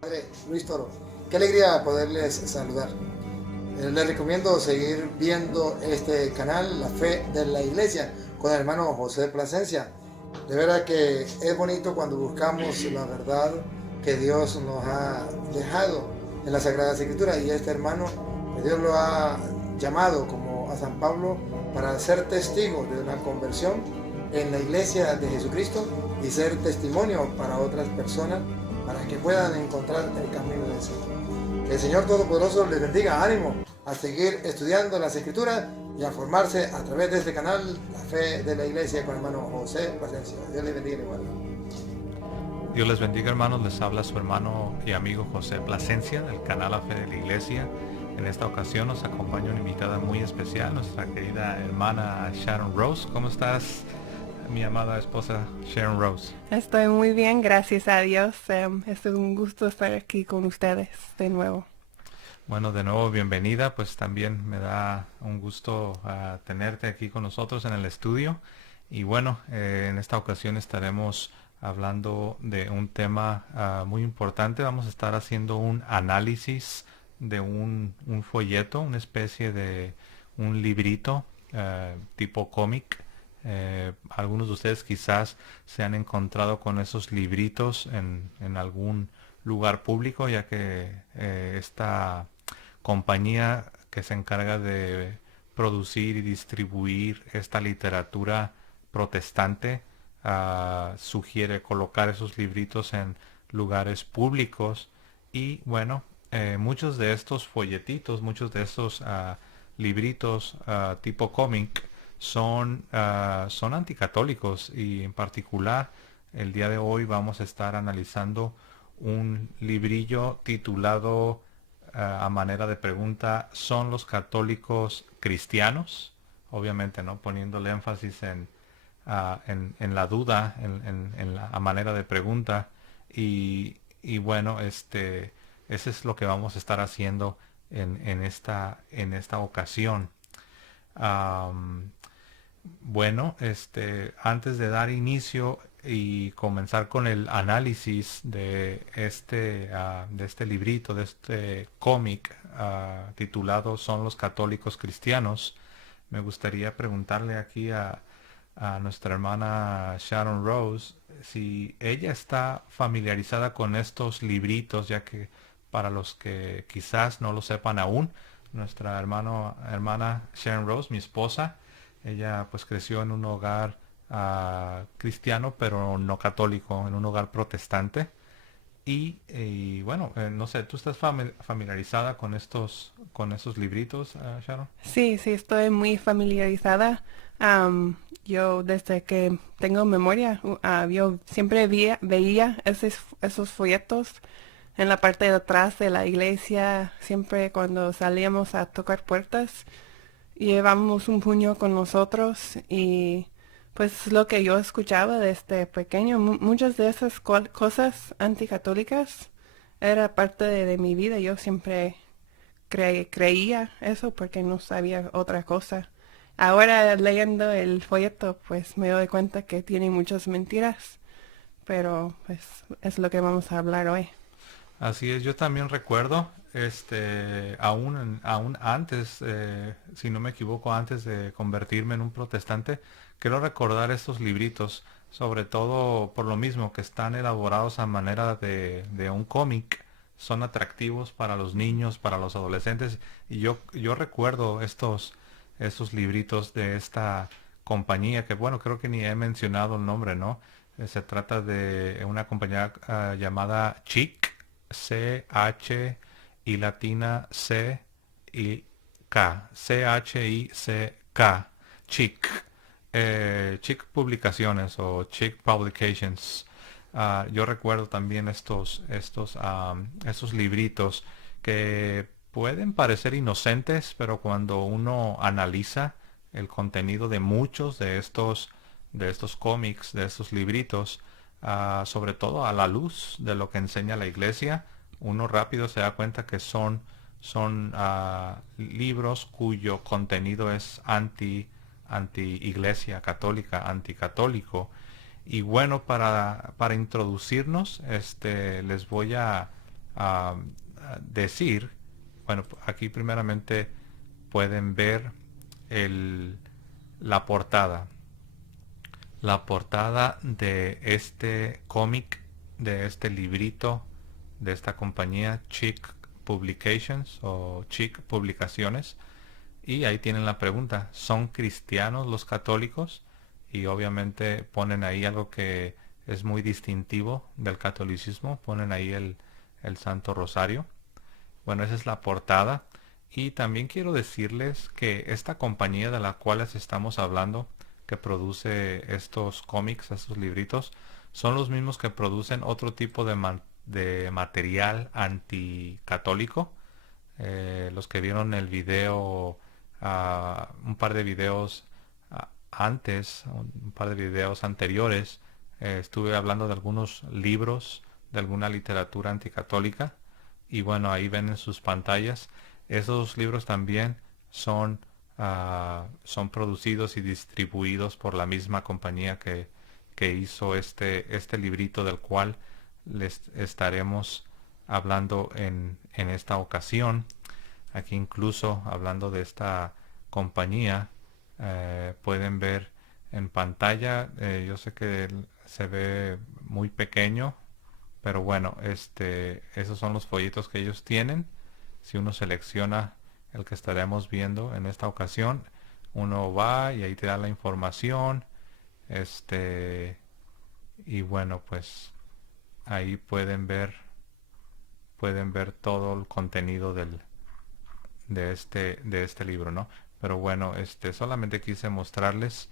Padre Luis Toro, qué alegría poderles saludar. Les recomiendo seguir viendo este canal, La Fe de la Iglesia, con el hermano José Plasencia. De verdad que es bonito cuando buscamos la verdad que Dios nos ha dejado en la Sagrada Escritura, y este hermano, Dios lo ha llamado como a San Pablo para ser testigo de una conversión en la Iglesia de Jesucristo y ser testimonio para otras personas para que puedan encontrar el camino del Señor. Que el Señor Todopoderoso les bendiga, ánimo a seguir estudiando las Escrituras y a formarse a través de este canal, La Fe de la Iglesia, con el hermano José Plasencia. Dios les bendiga igual. Dios les bendiga, hermanos. Les habla su hermano y amigo José Plasencia del canal La Fe de la Iglesia. En esta ocasión nos acompaña una invitada muy especial, nuestra querida hermana Sharon Rose. ¿Cómo estás, mi amada esposa Sharon Rose? Estoy muy bien, gracias a Dios. Es un gusto estar aquí con ustedes de nuevo. Bueno, de nuevo bienvenida. Pues también me da un gusto tenerte aquí con nosotros en el estudio. Y bueno, en esta ocasión estaremos hablando de un tema muy importante. Vamos a estar haciendo un análisis de un folleto, una especie de un librito tipo cómic. Algunos de ustedes quizás se han encontrado con esos libritos en algún lugar público, ya que esta compañía que se encarga de producir y distribuir esta literatura protestante sugiere colocar esos libritos en lugares públicos. Y bueno, muchos de estos folletitos, muchos de estos libritos tipo cómic son anticatólicos, y en particular el día de hoy vamos a estar analizando un librillo titulado a manera de pregunta: ¿son los católicos cristianos? Obviamente, ¿no? Poniéndole énfasis en la duda, en la a manera de pregunta. Y bueno, ese es lo que vamos a estar haciendo en esta ocasión. Bueno, antes de dar inicio y comenzar con el análisis de este librito, de este cómic titulado ¿Son los católicos cristianos?, me gustaría preguntarle aquí a nuestra hermana Sharon Rose si ella está familiarizada con estos libritos, ya que para los que quizás no lo sepan aún, nuestra hermana Sharon Rose, mi esposa, ella pues creció en un hogar cristiano, pero no católico, en un hogar protestante. Y bueno, no sé, ¿tú estás familiarizada con estos libritos, Sharon? Sí, estoy muy familiarizada. Yo desde que tengo memoria, yo siempre veía esos folletos en la parte de atrás de la iglesia, siempre cuando salíamos a tocar puertas. Llevábamos un puño con nosotros y pues lo que yo escuchaba desde pequeño, muchas de esas cosas anticatólicas era parte de mi vida. Yo siempre creía eso porque no sabía otra cosa. Ahora leyendo el folleto pues me doy cuenta que tiene muchas mentiras, pero pues es lo que vamos a hablar hoy. Así es, yo también recuerdo, aún antes, si no me equivoco, antes de convertirme en un protestante, quiero recordar estos libritos, sobre todo por lo mismo que están elaborados a manera de un cómic, son atractivos para los niños, para los adolescentes, y yo recuerdo estos libritos de esta compañía, que bueno, creo que ni he mencionado el nombre, ¿no? Se trata de una compañía llamada Chic, C-H y latina C-I-K, C-H-I-C-K, Chic, Chic Publicaciones o Chic Publications. Yo recuerdo también estos libritos que pueden parecer inocentes, pero cuando uno analiza el contenido de muchos de estos cómics, de estos libritos, sobre todo a la luz de lo que enseña la iglesia, uno rápido se da cuenta que son libros cuyo contenido es anti iglesia católica, anticatólico. Y bueno, para introducirnos, les voy a decir, bueno, aquí primeramente pueden ver la portada. La portada de este cómic, de este librito, de esta compañía Chick Publications o Chick Publicaciones. Y ahí tienen la pregunta, ¿son cristianos los católicos? Y obviamente ponen ahí algo que es muy distintivo del catolicismo, ponen ahí el Santo Rosario. Bueno, esa es la portada. Y también quiero decirles que esta compañía de la cual les estamos hablando, que produce estos cómics, estos libritos, son los mismos que producen otro tipo de material anticatólico. Los que vieron el video, un par de videos antes, un par de videos anteriores, estuve hablando de algunos libros, de alguna literatura anticatólica. Y bueno, ahí ven en sus pantallas. Esos libros también son producidos y distribuidos por la misma compañía que hizo este librito del cual les estaremos hablando en esta ocasión. Aquí incluso hablando de esta compañía, pueden ver en pantalla, yo sé que se ve muy pequeño, pero bueno, esos son los folletos que ellos tienen. Si uno selecciona el que estaremos viendo en esta ocasión, uno va y ahí te da la información. Y bueno, pues ahí pueden ver todo el contenido de este libro, ¿no? Pero bueno, solamente quise mostrarles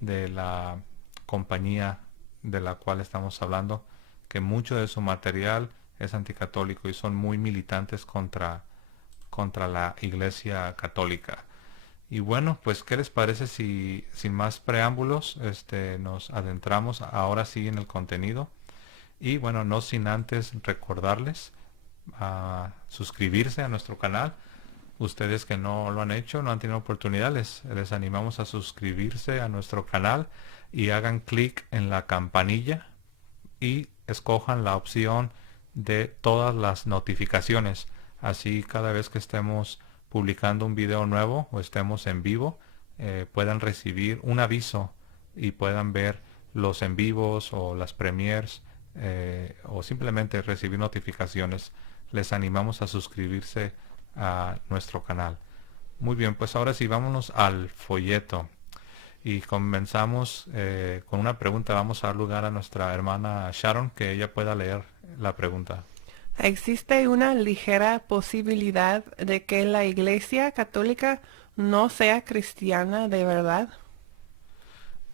de la compañía de la cual estamos hablando, que mucho de su material es anticatólico y son muy militantes contra la Iglesia Católica. Y bueno, pues ¿qué les parece si sin más preámbulos nos adentramos ahora sí en el contenido? Y bueno, no sin antes recordarles a suscribirse a nuestro canal. Ustedes que no lo han hecho, no han tenido oportunidad, les animamos a suscribirse a nuestro canal y hagan clic en la campanilla y escojan la opción de todas las notificaciones. Así cada vez que estemos publicando un video nuevo o estemos en vivo, puedan recibir un aviso y puedan ver los en vivos o las premiers, o simplemente recibir notificaciones. Les animamos a suscribirse a nuestro canal. Muy bien, pues ahora sí, vámonos al folleto. Y comenzamos con una pregunta. Vamos a dar lugar a nuestra hermana Sharon, que ella pueda leer la pregunta. ¿Existe una ligera posibilidad de que la Iglesia Católica no sea cristiana de verdad?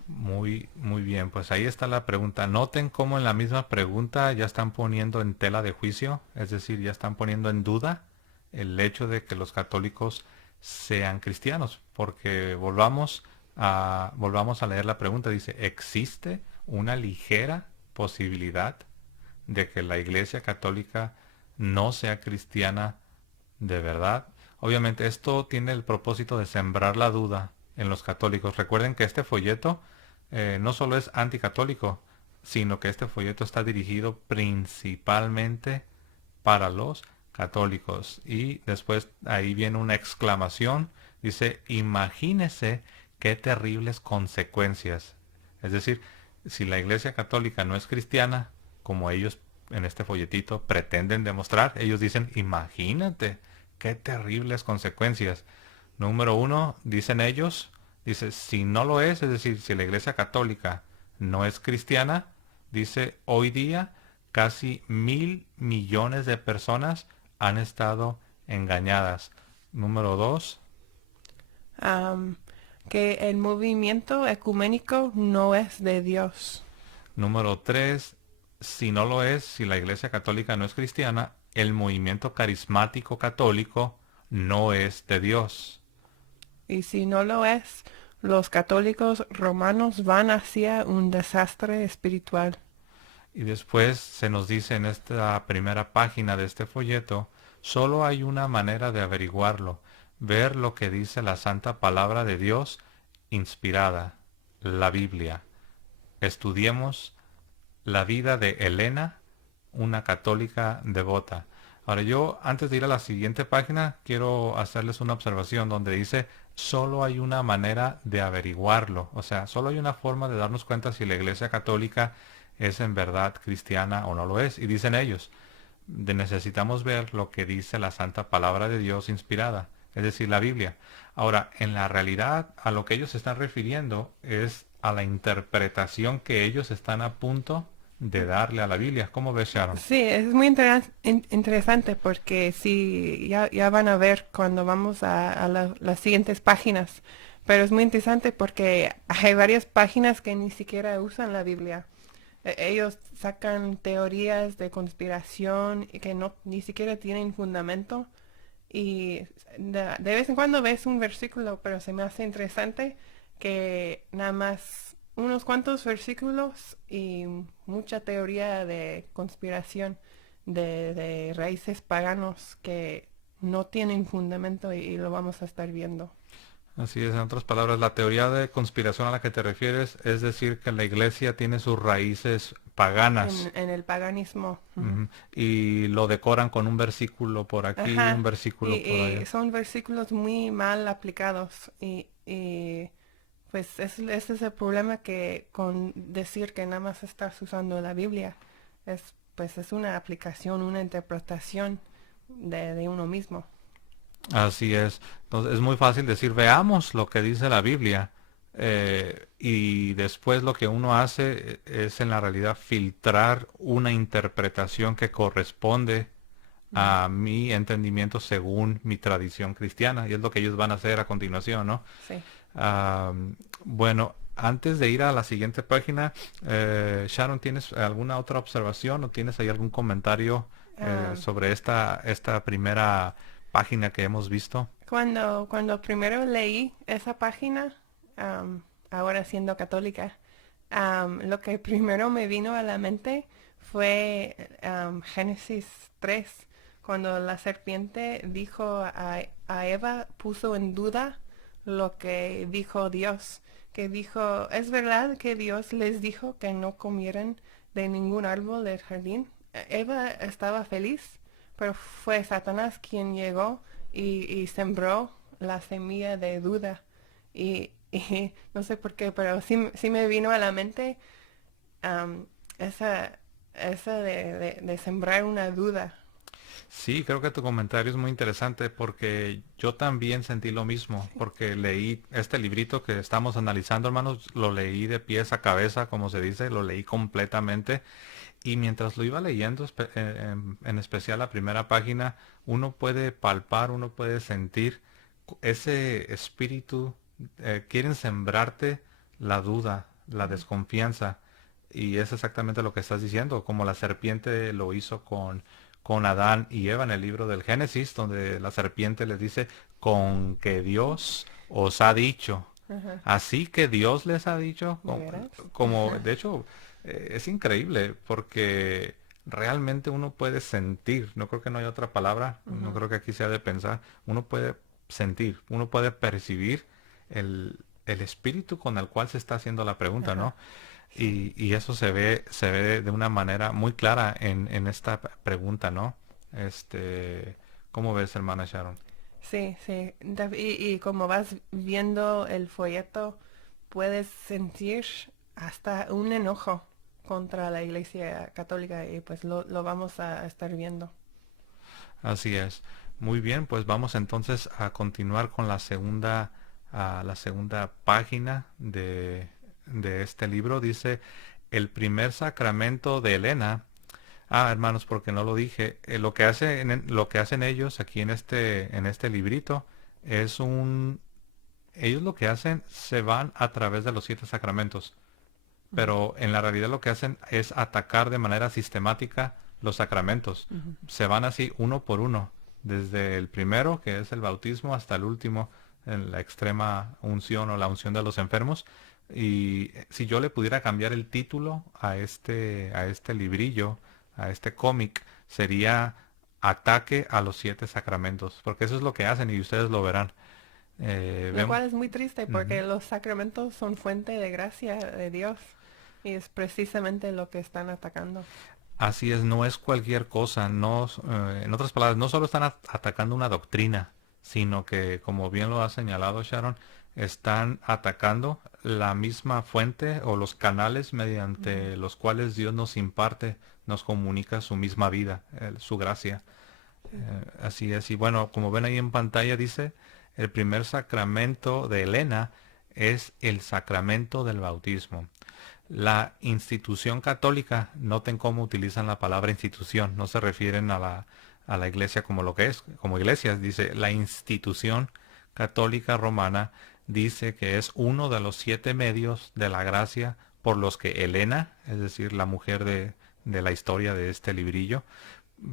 Muy bien, pues ahí está la pregunta. Noten cómo en la misma pregunta ya están poniendo en tela de juicio, es decir, ya están poniendo en duda el hecho de que los católicos sean cristianos, porque volvamos a leer la pregunta. Dice, ¿existe una ligera posibilidad de que la Iglesia Católica no sea cristiana de verdad? Obviamente esto tiene el propósito de sembrar la duda en los católicos. Recuerden que este folleto no solo es anticatólico, sino que este folleto está dirigido principalmente para los católicos. Y después ahí viene una exclamación, dice, imagínese qué terribles consecuencias. Es decir, si la Iglesia Católica no es cristiana, como ellos en este folletito pretenden demostrar, ellos dicen, imagínate qué terribles consecuencias. Número uno, dicen ellos, dice, si no lo es decir, si la Iglesia Católica no es cristiana, dice, hoy día casi 1,000 millones de personas han estado engañadas. Número dos, que el movimiento ecuménico no es de Dios. Número tres, si no lo es, si la Iglesia Católica no es cristiana, el movimiento carismático católico no es de Dios. Y si no lo es, los católicos romanos van hacia un desastre espiritual. Y después se nos dice en esta primera página de este folleto, solo hay una manera de averiguarlo, ver lo que dice la santa palabra de Dios inspirada, la Biblia. Estudiemos la vida de Elena, una católica devota. Ahora yo, antes de ir a la siguiente página, quiero hacerles una observación donde dice, solo hay una manera de averiguarlo. O sea, solo hay una forma de darnos cuenta si la Iglesia Católica es en verdad cristiana o no lo es. Y dicen ellos, necesitamos ver lo que dice la santa palabra de Dios inspirada, es decir, la Biblia. Ahora, en la realidad, a lo que ellos se están refiriendo es a la interpretación que ellos están a punto de darle a la Biblia. ¿Cómo ves, Sharon? Sí, es muy interesante porque sí, ya van a ver cuando vamos a las siguientes páginas. Pero es muy interesante porque hay varias páginas que ni siquiera usan la Biblia. Ellos sacan teorías de conspiración y que no ni siquiera tienen fundamento. Y de vez en cuando ves un versículo, pero se me hace interesante que nada más unos cuantos versículos y mucha teoría de conspiración de raíces paganos que no tienen fundamento y lo vamos a estar viendo. Así es, en otras palabras, la teoría de conspiración a la que te refieres es decir que la iglesia tiene sus raíces paganas. En el paganismo. Ujú. Y lo decoran con un versículo por aquí, un Ajá. versículo por Y allá. son versículos muy mal aplicados. Y pues ese es el problema que con decir que nada más estás usando la Biblia. Pues es una aplicación, una interpretación de uno mismo. Así es. Entonces es muy fácil decir, veamos lo que dice la Biblia. Y después lo que uno hace es en la realidad filtrar una interpretación que corresponde Ujú. a mi entendimiento según mi tradición cristiana. Y es lo que ellos van a hacer a continuación, ¿no? Sí. Ah, bueno, antes de ir a la siguiente página, Sharon, ¿tienes alguna otra observación o tienes ahí algún comentario Am, sobre esta primera página que hemos visto? cuando primero leí esa página, am, ahora siendo católica, lo que primero me vino a la mente fue Génesis 3, cuando la serpiente dijo a Eva, puso en duda lo que dijo Dios, que dijo, ¿es verdad que Dios les dijo que no comieran de ningún árbol del jardín? Eva estaba feliz, pero fue Satanás quien llegó y sembró la semilla de duda. Y no sé por qué, pero sí me vino a la mente am, esa, esa de sembrar una duda. Sí, creo que tu comentario es muy interesante porque yo también sentí lo mismo, porque leí este librito que estamos analizando, hermanos, lo leí de pies a cabeza, como se dice, lo leí completamente y mientras lo iba leyendo, en especial la primera página, uno puede palpar, uno puede sentir ese espíritu, quieren sembrarte la duda, la Ujú. desconfianza. Y es exactamente lo que estás diciendo, como la serpiente lo hizo con Adán y Eva en el libro del Génesis, donde la serpiente les dice, con que Dios os ha dicho. Ajá. Así que Dios les ha dicho, ¿De veras? como de hecho es increíble porque realmente uno puede sentir, no creo que no haya otra palabra, no Ujú. creo que aquí sea de pensar, uno puede sentir, uno puede percibir el espíritu con el cual se está haciendo la pregunta, Ajá. ¿no? Sí. Y eso se ve de una manera muy clara en esta pregunta, ¿no? ¿Cómo ves, hermana Sharon? Sí, sí. Y como vas viendo el folleto, puedes sentir hasta un enojo contra la Iglesia Católica y pues lo vamos a estar viendo. Así es. Muy bien, pues vamos entonces a continuar con la segunda página de este libro. Dice, el primer sacramento de Elena. Ah, hermanos, porque no lo dije. Lo que hacen ellos aquí en este librito es ellos lo que hacen, se van a través de los 7 sacramentos, Ujú. pero en la realidad lo que hacen es atacar de manera sistemática los sacramentos. Ujú. Se van así uno por uno, desde el primero, que es el bautismo, hasta el último, en la extrema unción o la unción de los enfermos. Y si yo le pudiera cambiar el título a este librillo, a este cómic, sería Ataque a los 7 sacramentos, porque eso es lo que hacen y ustedes lo verán. Lo Vemos. cual es muy triste porque los sacramentos son fuente de gracia de Dios y es precisamente lo que están atacando. Así es, no es cualquier cosa, no, en otras palabras, no solo están atacando una doctrina, sino que, como bien lo ha señalado Sharon, están atacando la misma fuente o los canales mediante los cuales Dios nos imparte, nos comunica su misma vida, su gracia. Así es, y bueno, como ven ahí en pantalla dice, el primer sacramento de Elena es el sacramento del bautismo. La institución católica, noten cómo utilizan la palabra institución, no se refieren a la iglesia como lo que es, como iglesia, dice la institución católica romana, dice que es uno de los 7 medios de la gracia por los que Elena, es decir, la mujer de la historia de este librillo,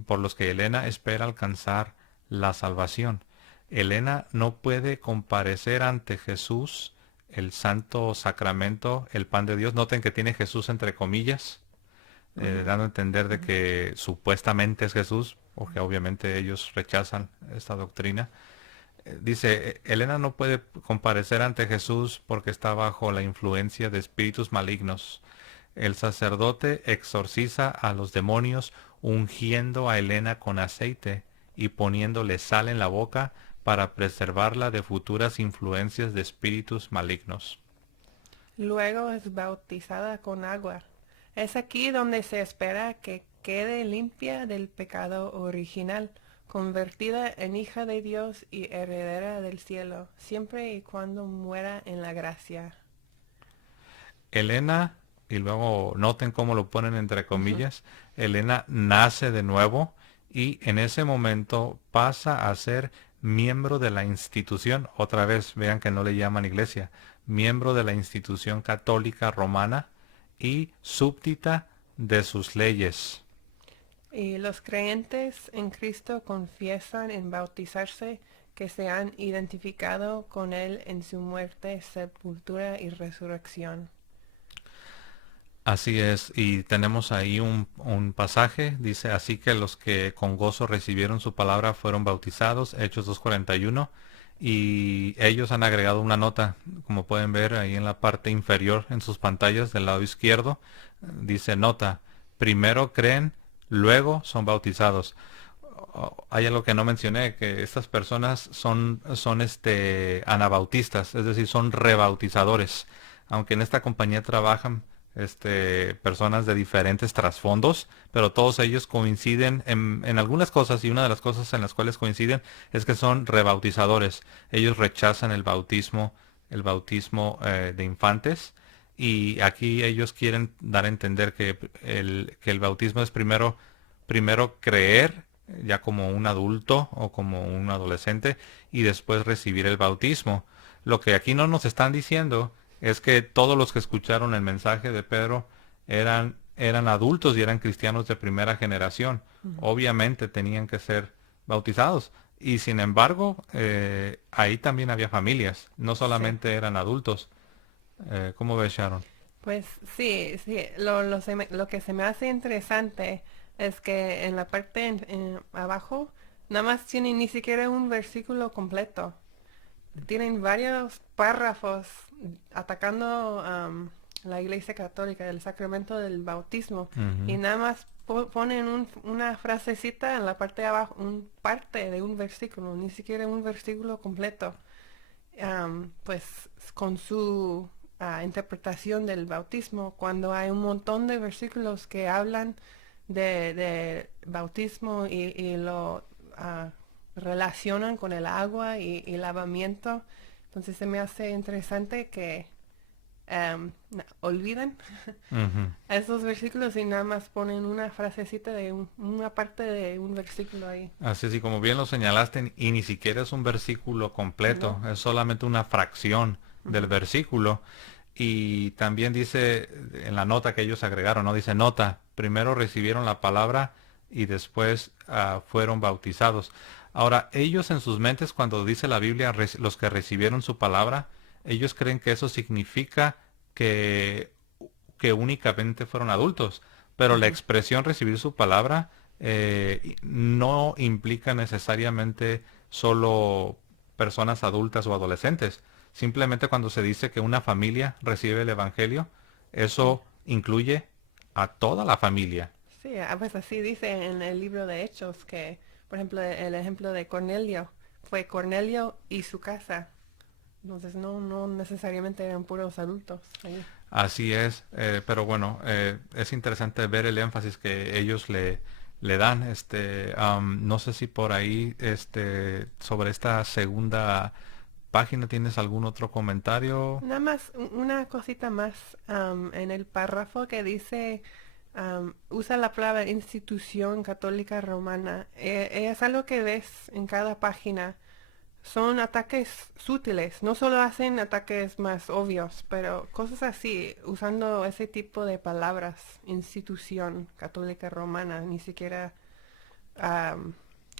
por los que Elena espera alcanzar la salvación. Elena no puede comparecer ante Jesús, el santo sacramento, el pan de Dios. Noten que tiene Jesús entre comillas, dando a entender de que supuestamente es Jesús, porque obviamente ellos rechazan esta doctrina. Dice, Elena no puede comparecer ante Jesús porque está bajo la influencia de espíritus malignos. El sacerdote exorciza a los demonios ungiendo a Elena con aceite y poniéndole sal en la boca para preservarla de futuras influencias de espíritus malignos. Luego es bautizada con agua. Es aquí donde se espera que quede limpia del pecado original, convertida en hija de Dios y heredera del cielo, siempre y cuando muera en la gracia. Elena, y luego noten cómo lo ponen entre comillas, Elena nace de nuevo y en ese momento pasa a ser miembro de la institución, otra vez vean que no le llaman iglesia, miembro de la institución católica romana y súbdita de sus leyes. Y los creyentes en Cristo confiesan en bautizarse que se han identificado con Él en su muerte, sepultura y resurrección. Así es, y tenemos ahí un pasaje, dice, así que los que con gozo recibieron su palabra fueron bautizados, Hechos 2:41, y ellos han agregado una nota, como pueden ver ahí en la parte inferior en sus pantallas del lado izquierdo, dice nota, primero creen, luego son bautizados. Hay algo que no mencioné, que estas personas son anabautistas, es decir, son rebautizadores, aunque en esta compañía trabajan personas de diferentes trasfondos, pero todos ellos coinciden en algunas cosas, y una de las cosas en las cuales coinciden es que son rebautizadores. Ellos rechazan el bautismo de infantes, y aquí ellos quieren dar a entender que el bautismo es primero creer ya como un adulto o como un adolescente y después recibir el bautismo. Lo que aquí no nos están diciendo es que todos los que escucharon el mensaje de Pedro eran adultos y eran cristianos de primera generación. Obviamente tenían que ser bautizados. Y sin embargo, ahí también había familias, no solamente eran adultos. ¿Cómo ves, Sharon? Pues sí, lo que se me hace interesante es que en la parte abajo nada más tienen ni siquiera un versículo completo. Tienen varios párrafos atacando la Iglesia Católica, el sacramento del bautismo, y nada más ponen una frasecita en la parte de abajo, un parte de un versículo, ni siquiera un versículo completo, pues con su interpretación del bautismo, cuando hay un montón de versículos que hablan de bautismo y lo relacionan con el agua y lavamiento. Entonces se me hace interesante que olviden esos versículos y nada más ponen una frasecita de una parte de un versículo ahí. Así es, y como bien lo señalaste, y ni siquiera es un versículo completo, No. es solamente una fracción del versículo. Y también dice en la nota que ellos agregaron, ¿no? Dice nota, primero recibieron la palabra y después fueron bautizados. Ahora, ellos en sus mentes, cuando dice la Biblia, los que recibieron su palabra, ellos creen que eso significa que, que únicamente fueron adultos, pero la expresión recibir su palabra no implica necesariamente solo personas adultas o adolescentes. Simplemente cuando se dice que una familia recibe el Evangelio, Sí. eso incluye a toda la familia. Sí, pues así dice en el libro de Hechos que, por ejemplo, el ejemplo de Cornelio fue Cornelio y su casa. Entonces no necesariamente eran puros adultos ahí. Así es, pero bueno, es interesante ver el énfasis que ellos le dan. No sé si por ahí, sobre esta segunda página tienes algún otro comentario. Nada más, una cosita más en el párrafo que dice, usa la palabra institución católica romana. Es algo que ves en cada página. Son ataques sutiles, no solo hacen ataques más obvios, pero cosas así, usando ese tipo de palabras, institución católica romana, ni siquiera am,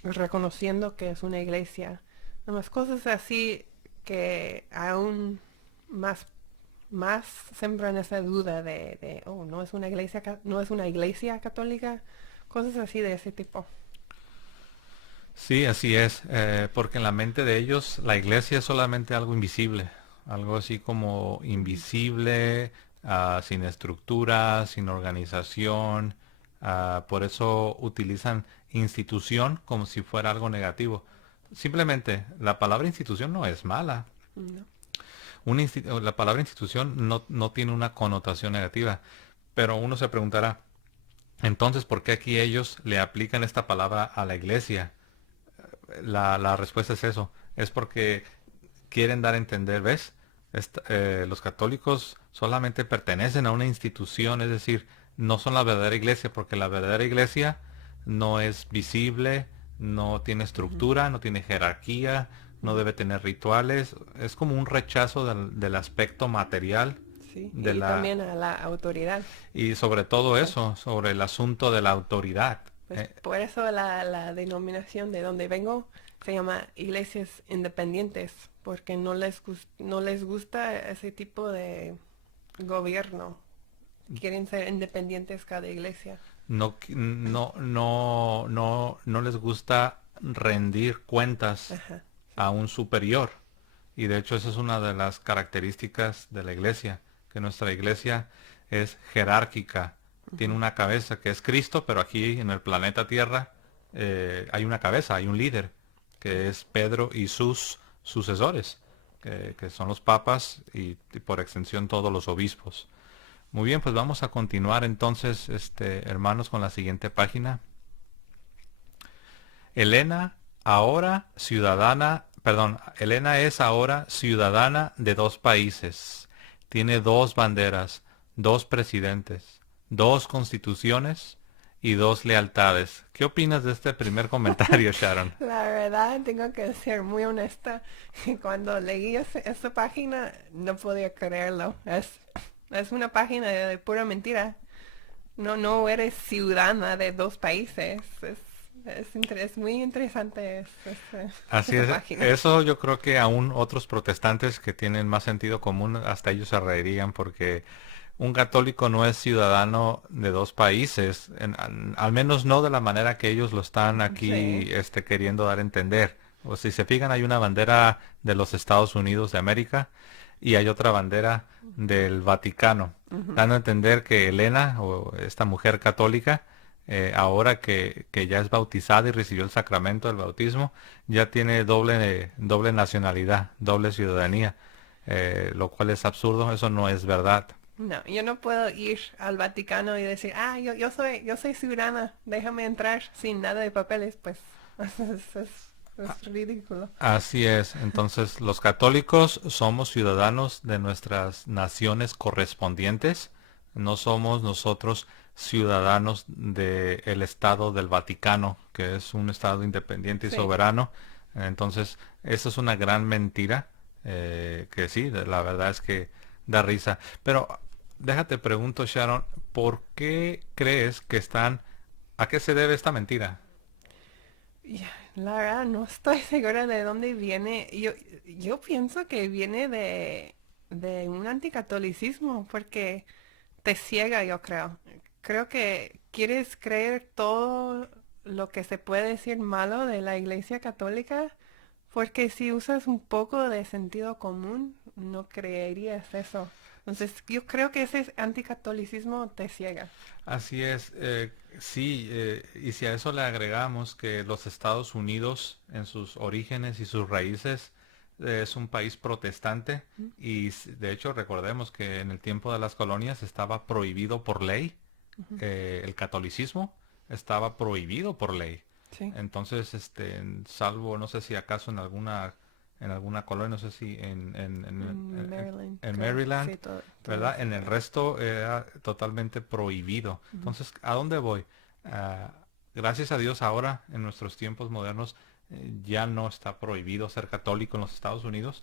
reconociendo que es una iglesia. Nada más cosas así que aún más, más sembran esa duda oh, no es una iglesia, no es una iglesia católica, cosas así de ese tipo. Sí, así es, porque en la mente de ellos la iglesia es solamente algo invisible, algo así como Ujú. invisible, sin estructura, sin organización, por eso utilizan institución como si fuera algo negativo. Simplemente, la palabra institución no es mala. No. La palabra institución no tiene una connotación negativa, pero uno se preguntará, entonces, ¿por qué aquí ellos le aplican esta palabra a la iglesia? La respuesta es eso, es porque quieren dar a entender, ¿ves? Los católicos solamente pertenecen a una institución, es decir, no son la verdadera iglesia, porque la verdadera iglesia no es visible, no tiene Ujú. estructura, no tiene jerarquía, no Ujú. debe tener rituales, es como un rechazo del aspecto material Sí, de y la también a la autoridad. y sobre todo Pues, eso, sobre el asunto de la autoridad. pues Eh, por eso la denominación de donde vengo se llama iglesias independientes, porque no les gusta ese tipo de gobierno. Quieren ser independientes cada iglesia. no les gusta rendir cuentas Ajá, sí. a un superior. Y de hecho esa es una de las características de la iglesia, que nuestra iglesia es jerárquica. Tiene Ujú. una cabeza que es Cristo, pero aquí en el planeta Tierra hay una cabeza, hay un líder, que es Pedro y sus sucesores, que son los papas y por extensión todos los obispos. Muy bien, pues vamos a continuar entonces, hermanos, con la siguiente página. Elena es ahora ciudadana de dos países. Tiene dos banderas, dos presidentes, dos constituciones y dos lealtades. ¿Qué opinas de este primer comentario, Sharon? La verdad, tengo que ser muy honesta. Cuando leí esa página, no podía creerlo. Es una página de pura mentira. No eres ciudadana de dos países. Es muy interesante Así esa es. página. Eso yo creo que aún otros protestantes que tienen más sentido común, hasta ellos se reirían porque un católico no es ciudadano de dos países, al menos no de la manera que ellos lo están Sí. aquí queriendo dar a entender. O si se fijan, hay una bandera de los Estados Unidos de América y hay otra bandera del Vaticano, Ujú. dando a entender que Elena, o esta mujer católica, ahora que ya es bautizada y recibió el sacramento del bautismo, ya tiene doble nacionalidad, doble ciudadanía, lo cual es absurdo, eso no es verdad. No, yo no puedo ir al Vaticano y decir, yo soy ciudadana, déjame entrar sin nada de papeles, pues es ridículo. Así es, entonces los católicos somos ciudadanos de nuestras naciones correspondientes, no somos nosotros ciudadanos del Estado del Vaticano, que es un Estado independiente y Sí. soberano. Entonces, eso es una gran mentira, que sí, la verdad es que da risa. Pero déjate pregunto, Sharon, ¿por qué crees que a qué se debe esta mentira? Ya, la verdad no estoy segura de dónde viene. Yo pienso que viene de de un anticatolicismo porque te ciega, yo creo. Creo que quieres creer todo lo que se puede decir malo de la Iglesia Católica, porque si usas un poco de sentido común, no creerías eso. Entonces, yo creo que ese anticatolicismo te ciega. Así es, sí, y si a eso le agregamos que los Estados Unidos en sus orígenes y sus raíces es un país protestante y de hecho recordemos que en el tiempo de las colonias estaba prohibido por ley, el catolicismo estaba prohibido por ley. Sí. Entonces, salvo, no sé si acaso en alguna colonia, no sé si En Maryland, en creo. Maryland, Sí, todo ¿verdad? eso, En el creo. resto era totalmente prohibido. Entonces, ¿a dónde voy? Ah, gracias a Dios ahora, en nuestros tiempos modernos, ya no está prohibido ser católico en los Estados Unidos,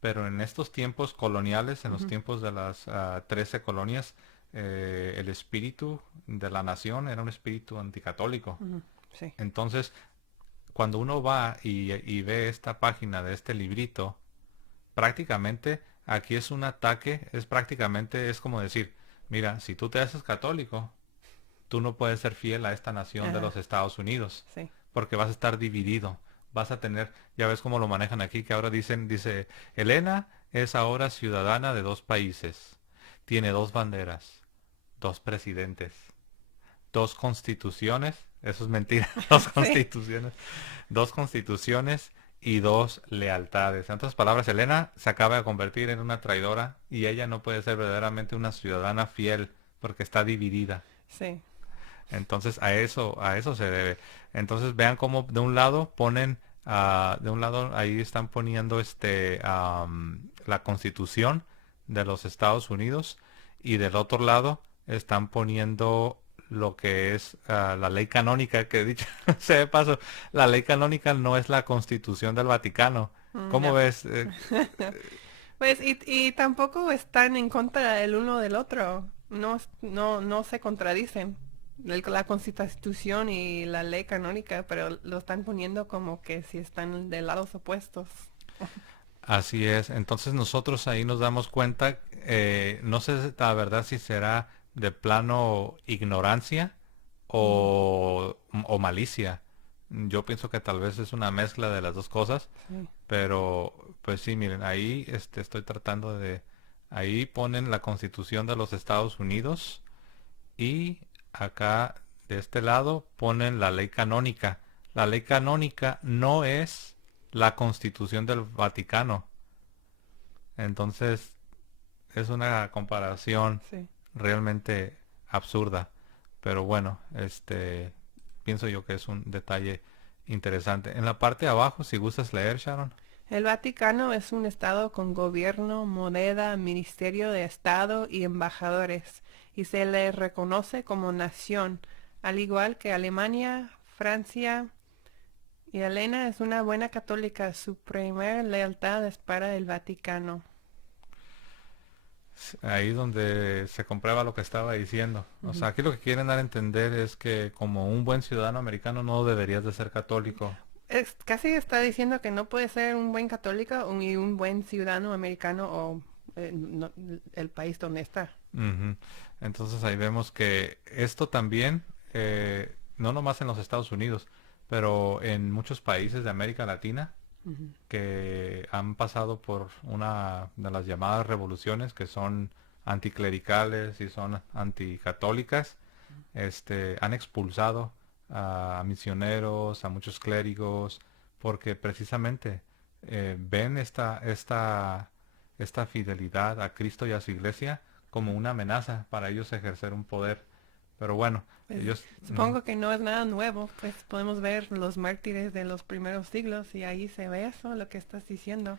pero en estos tiempos coloniales, en los Ujú, tiempos de las 13 colonias, el espíritu de la nación era un espíritu anticatólico. ujú, sí. Entonces, cuando uno va y ve esta página de este librito, prácticamente aquí es un ataque, es prácticamente, es como decir, mira, si tú te haces católico, tú no puedes ser fiel a esta nación de Ajá, los Estados Unidos, sí. porque vas a estar dividido, vas a tener, ya ves cómo lo manejan aquí, que ahora dice, Elena es ahora ciudadana de dos países, tiene dos banderas, dos presidentes, dos constituciones, eso es mentira, Sí. dos constituciones y dos lealtades. En otras palabras, Elena se acaba de convertir en una traidora y ella no puede ser verdaderamente una ciudadana fiel porque está dividida. Sí. Entonces a eso se debe. Entonces vean cómo de un lado ponen, de un lado ahí están poniendo la Constitución de los Estados Unidos y del otro lado están poniendo lo que es la ley canónica, que dicho sea de paso, la ley canónica no es la Constitución del Vaticano. ¿Cómo No. ves? Pues, y tampoco están en contra el uno del otro. No, no se contradicen. La Constitución y la ley canónica, pero lo están poniendo como que si están de lados opuestos. Así es, entonces nosotros ahí nos damos cuenta, no sé la verdad si será de plano ignorancia Ujú, o malicia. Yo pienso que tal vez es una mezcla de las dos cosas, sí. pero pues sí, miren, ahí estoy tratando ahí ponen la Constitución de los Estados Unidos y acá de este lado ponen la ley canónica. La ley canónica no es la Constitución del Vaticano. Entonces es una comparación Sí. realmente absurda. Pero bueno, pienso yo que es un detalle interesante. En la parte de abajo, si gustas leer, Sharon. El Vaticano es un estado con gobierno, moneda, ministerio de Estado y embajadores, y se le reconoce como nación, al igual que Alemania, Francia, y Elena es una buena católica. Su primera lealtad es para el Vaticano. Ahí donde se comprueba lo que estaba diciendo. O Ujú. sea, aquí lo que quieren dar a entender es que como un buen ciudadano americano no deberías de ser católico. Casi está diciendo que no puede ser un buen católico y un buen ciudadano americano o el país donde está. Ujú. Entonces ahí vemos que esto también, no nomás en los Estados Unidos, pero en muchos países de América Latina Ujú. que han pasado por una de las llamadas revoluciones que son anticlericales y son anticatólicas, han expulsado a misioneros, a muchos clérigos, porque precisamente ven esta fidelidad a Cristo y a su iglesia como una amenaza para ellos ejercer un poder. Pero bueno, Pues ellos... supongo que no es nada nuevo, pues podemos ver los mártires de los primeros siglos y ahí se ve eso, lo que estás diciendo.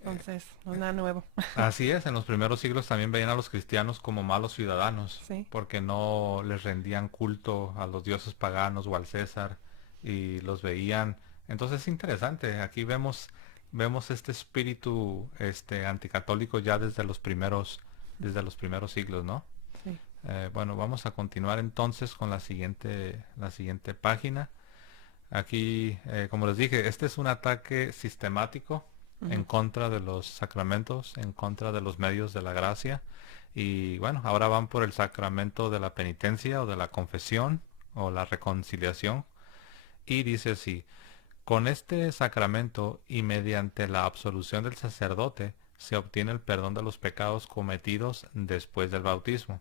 Entonces, no es nada nuevo. Así es, en los primeros siglos también veían a los cristianos como malos ciudadanos, Sí. porque no les rendían culto a los dioses paganos o al César y los veían. Entonces es interesante, aquí vemos este espíritu anticatólico ya desde los primeros siglos, ¿no? Sí. Bueno, vamos a continuar entonces con la siguiente página. Aquí, como les dije, este es un ataque sistemático en contra de los sacramentos, en contra de los medios de la gracia. Y bueno, ahora van por el sacramento de la penitencia o de la confesión o la reconciliación. Y dice así: con este sacramento y mediante la absolución del sacerdote se obtiene el perdón de los pecados cometidos después del bautismo.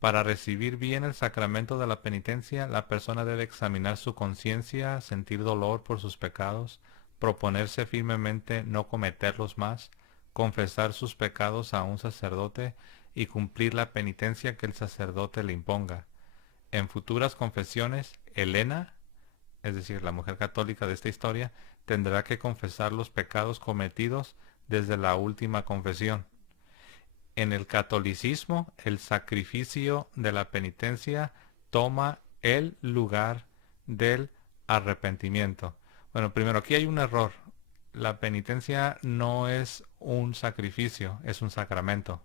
Para recibir bien el sacramento de la penitencia, la persona debe examinar su conciencia, sentir dolor por sus pecados, proponerse firmemente no cometerlos más, confesar sus pecados a un sacerdote y cumplir la penitencia que el sacerdote le imponga. En futuras confesiones, Elena, es decir, la mujer católica de esta historia, tendrá que confesar los pecados cometidos desde la última confesión. En el catolicismo, el sacrificio de la penitencia toma el lugar del arrepentimiento. Bueno, primero, aquí hay un error. La penitencia no es un sacrificio, es un sacramento.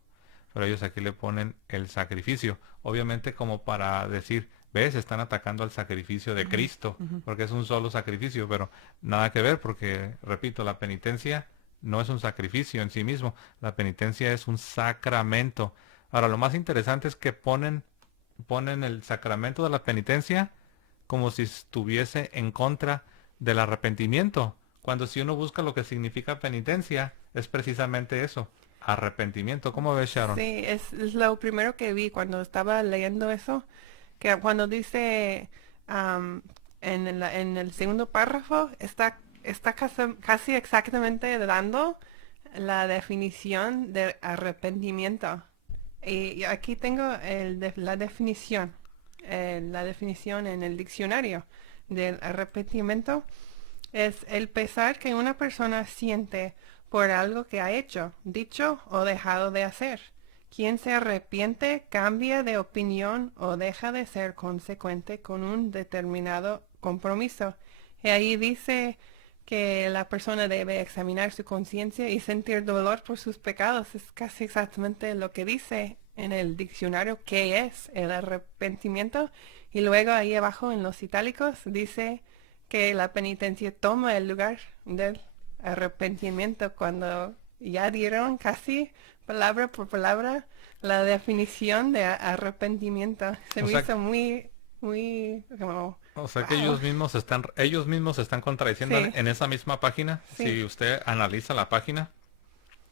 Pero ellos aquí le ponen el sacrificio. Obviamente como para decir, ves, están atacando al sacrificio de Cristo, porque es un solo sacrificio, pero nada que ver, porque, repito, la penitencia no es un sacrificio en sí mismo, la penitencia es un sacramento. Ahora, lo más interesante es que ponen el sacramento de la penitencia como si estuviese en contra del arrepentimiento, cuando si uno busca lo que significa penitencia, es precisamente eso, arrepentimiento. ¿Cómo ves, Sharon? Sí, es lo primero que vi cuando estaba leyendo eso, que cuando dice en el segundo párrafo, está casi exactamente dando la definición de arrepentimiento. Y aquí tengo la definición. La definición en el diccionario del arrepentimiento es el pesar que una persona siente por algo que ha hecho, dicho o dejado de hacer. Quien se arrepiente cambia de opinión o deja de ser consecuente con un determinado compromiso. Y ahí dice que la persona debe examinar su conciencia y sentir dolor por sus pecados. Es casi exactamente lo que dice en el diccionario qué es el arrepentimiento. Y luego ahí abajo en los itálicos dice que la penitencia toma el lugar del arrepentimiento, cuando ya dieron casi palabra por palabra la definición de arrepentimiento. Se me hizo muy como... O sea que ellos mismos se están contradiciendo Sí. en esa misma página. Sí. Si usted analiza la página,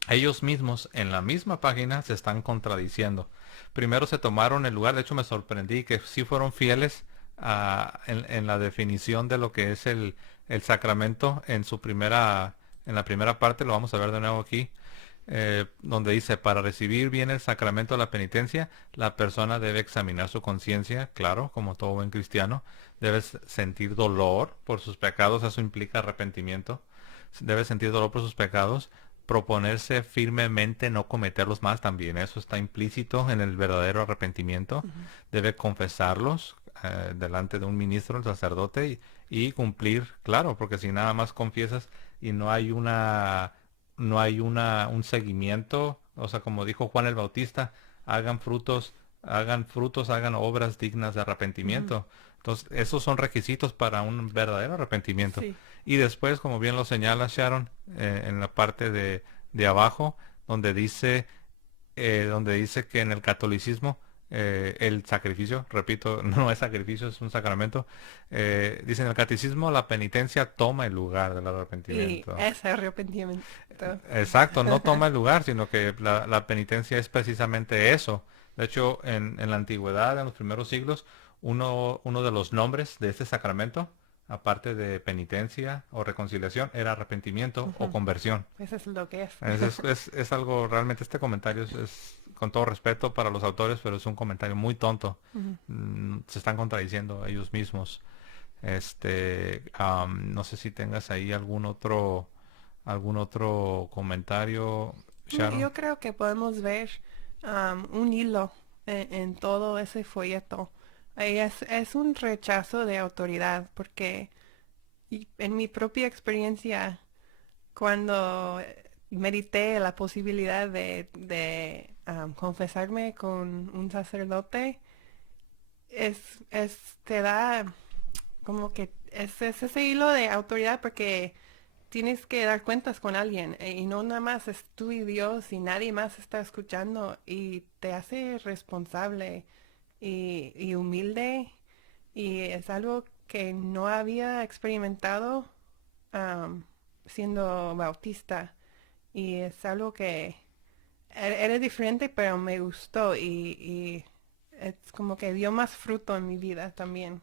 ellos mismos en la misma página se están contradiciendo. Primero se tomaron el lugar, de hecho me sorprendí que sí fueron fieles en la definición de lo que es el sacramento en la primera parte. Lo vamos a ver de nuevo aquí, donde dice: para recibir bien el sacramento de la penitencia, la persona debe examinar su conciencia, claro, como todo buen cristiano, debe sentir dolor por sus pecados, eso implica arrepentimiento, debe sentir dolor por sus pecados, proponerse firmemente no cometerlos más, también eso está implícito en el verdadero arrepentimiento, debe confesarlos delante de un ministro, el sacerdote, y cumplir, claro, porque si nada más confiesas y no hay un seguimiento, o sea, como dijo Juan el Bautista, hagan frutos, hagan obras dignas de arrepentimiento. Entonces, esos son requisitos para un verdadero arrepentimiento. Sí. Y después, como bien lo señala Sharon, en la parte de abajo, donde dice que en el catolicismo el sacrificio, repito, no es sacrificio, es un sacramento. Dice en el catecismo, la penitencia toma el lugar del Y arrepentimiento. es arrepentimiento. Exacto, no toma el lugar, sino que la penitencia es precisamente eso. De hecho, en la antigüedad, en los primeros siglos, uno de los nombres de este sacramento, aparte de penitencia o reconciliación, era arrepentimiento o conversión. Eso es lo que es. Es algo, realmente este comentario es con todo respeto para los autores, pero es un comentario muy tonto. Se están contradiciendo ellos mismos. No sé si tengas ahí algún otro comentario, Sharon. Yo creo que podemos ver un hilo en todo ese folleto. Es un rechazo de autoridad, porque en mi propia experiencia, cuando medité la posibilidad de confesarme con un sacerdote, te da como que es ese hilo de autoridad, porque tienes que dar cuentas con alguien y no nada más es tú y Dios y nadie más está escuchando y te hace responsable y humilde y es algo que no había experimentado am, siendo bautista y es algo que era diferente pero me gustó y es como que dio más fruto en mi vida también.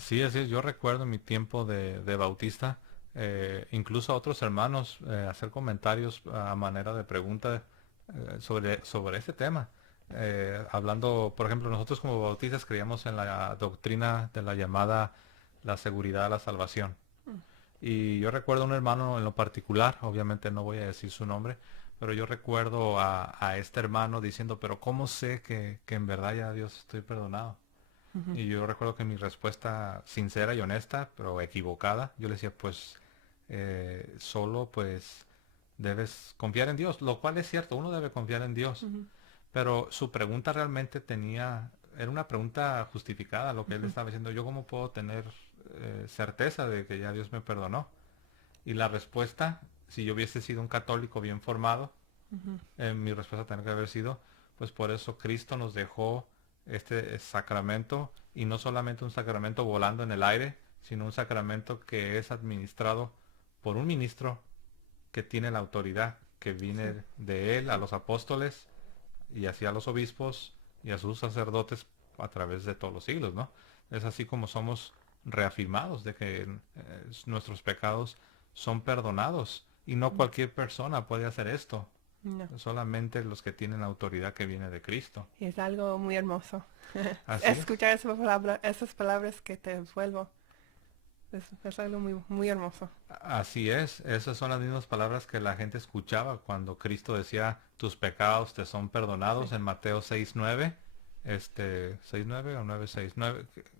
Sí, así es. Yo recuerdo mi tiempo de bautista, incluso a otros hermanos hacer comentarios a manera de pregunta sobre este tema. Hablando, por ejemplo, nosotros como bautistas creíamos en la doctrina de la llamada la seguridad a la salvación. Y yo recuerdo un hermano en lo particular, obviamente no voy a decir su nombre, pero yo recuerdo a este hermano diciendo, pero ¿cómo sé que en verdad ya Dios estoy perdonado? Ujú. Y yo recuerdo que mi respuesta sincera y honesta, pero equivocada, yo le decía, pues solo pues debes confiar en Dios, lo cual es cierto, uno debe confiar en Dios, Ujú. pero su pregunta realmente era una pregunta justificada, lo que él Ujú. estaba diciendo, yo cómo puedo tener certeza de que ya Dios me perdonó. Y la respuesta, si yo hubiese sido un católico bien formado, Ujú. mi respuesta tendría que haber sido, pues por eso Cristo nos dejó este sacramento y no solamente un sacramento volando en el aire, sino un sacramento que es administrado por un ministro que tiene la autoridad que Sí, viene de él a los apóstoles y así a los obispos y a sus sacerdotes a través de todos los siglos, ¿no? Es así como somos reafirmados de que nuestros pecados son perdonados y no mm, cualquier persona puede hacer esto, no. solamente los que tienen la autoridad que viene de Cristo. Y es algo muy hermoso. Así es. Escuchar esas palabras que te vuelvo. Es algo muy, muy hermoso. Así es, esas son las mismas palabras que la gente escuchaba cuando Cristo decía, tus pecados te son perdonados Sí. en Mateo 6:9, 6:9 o 9:6,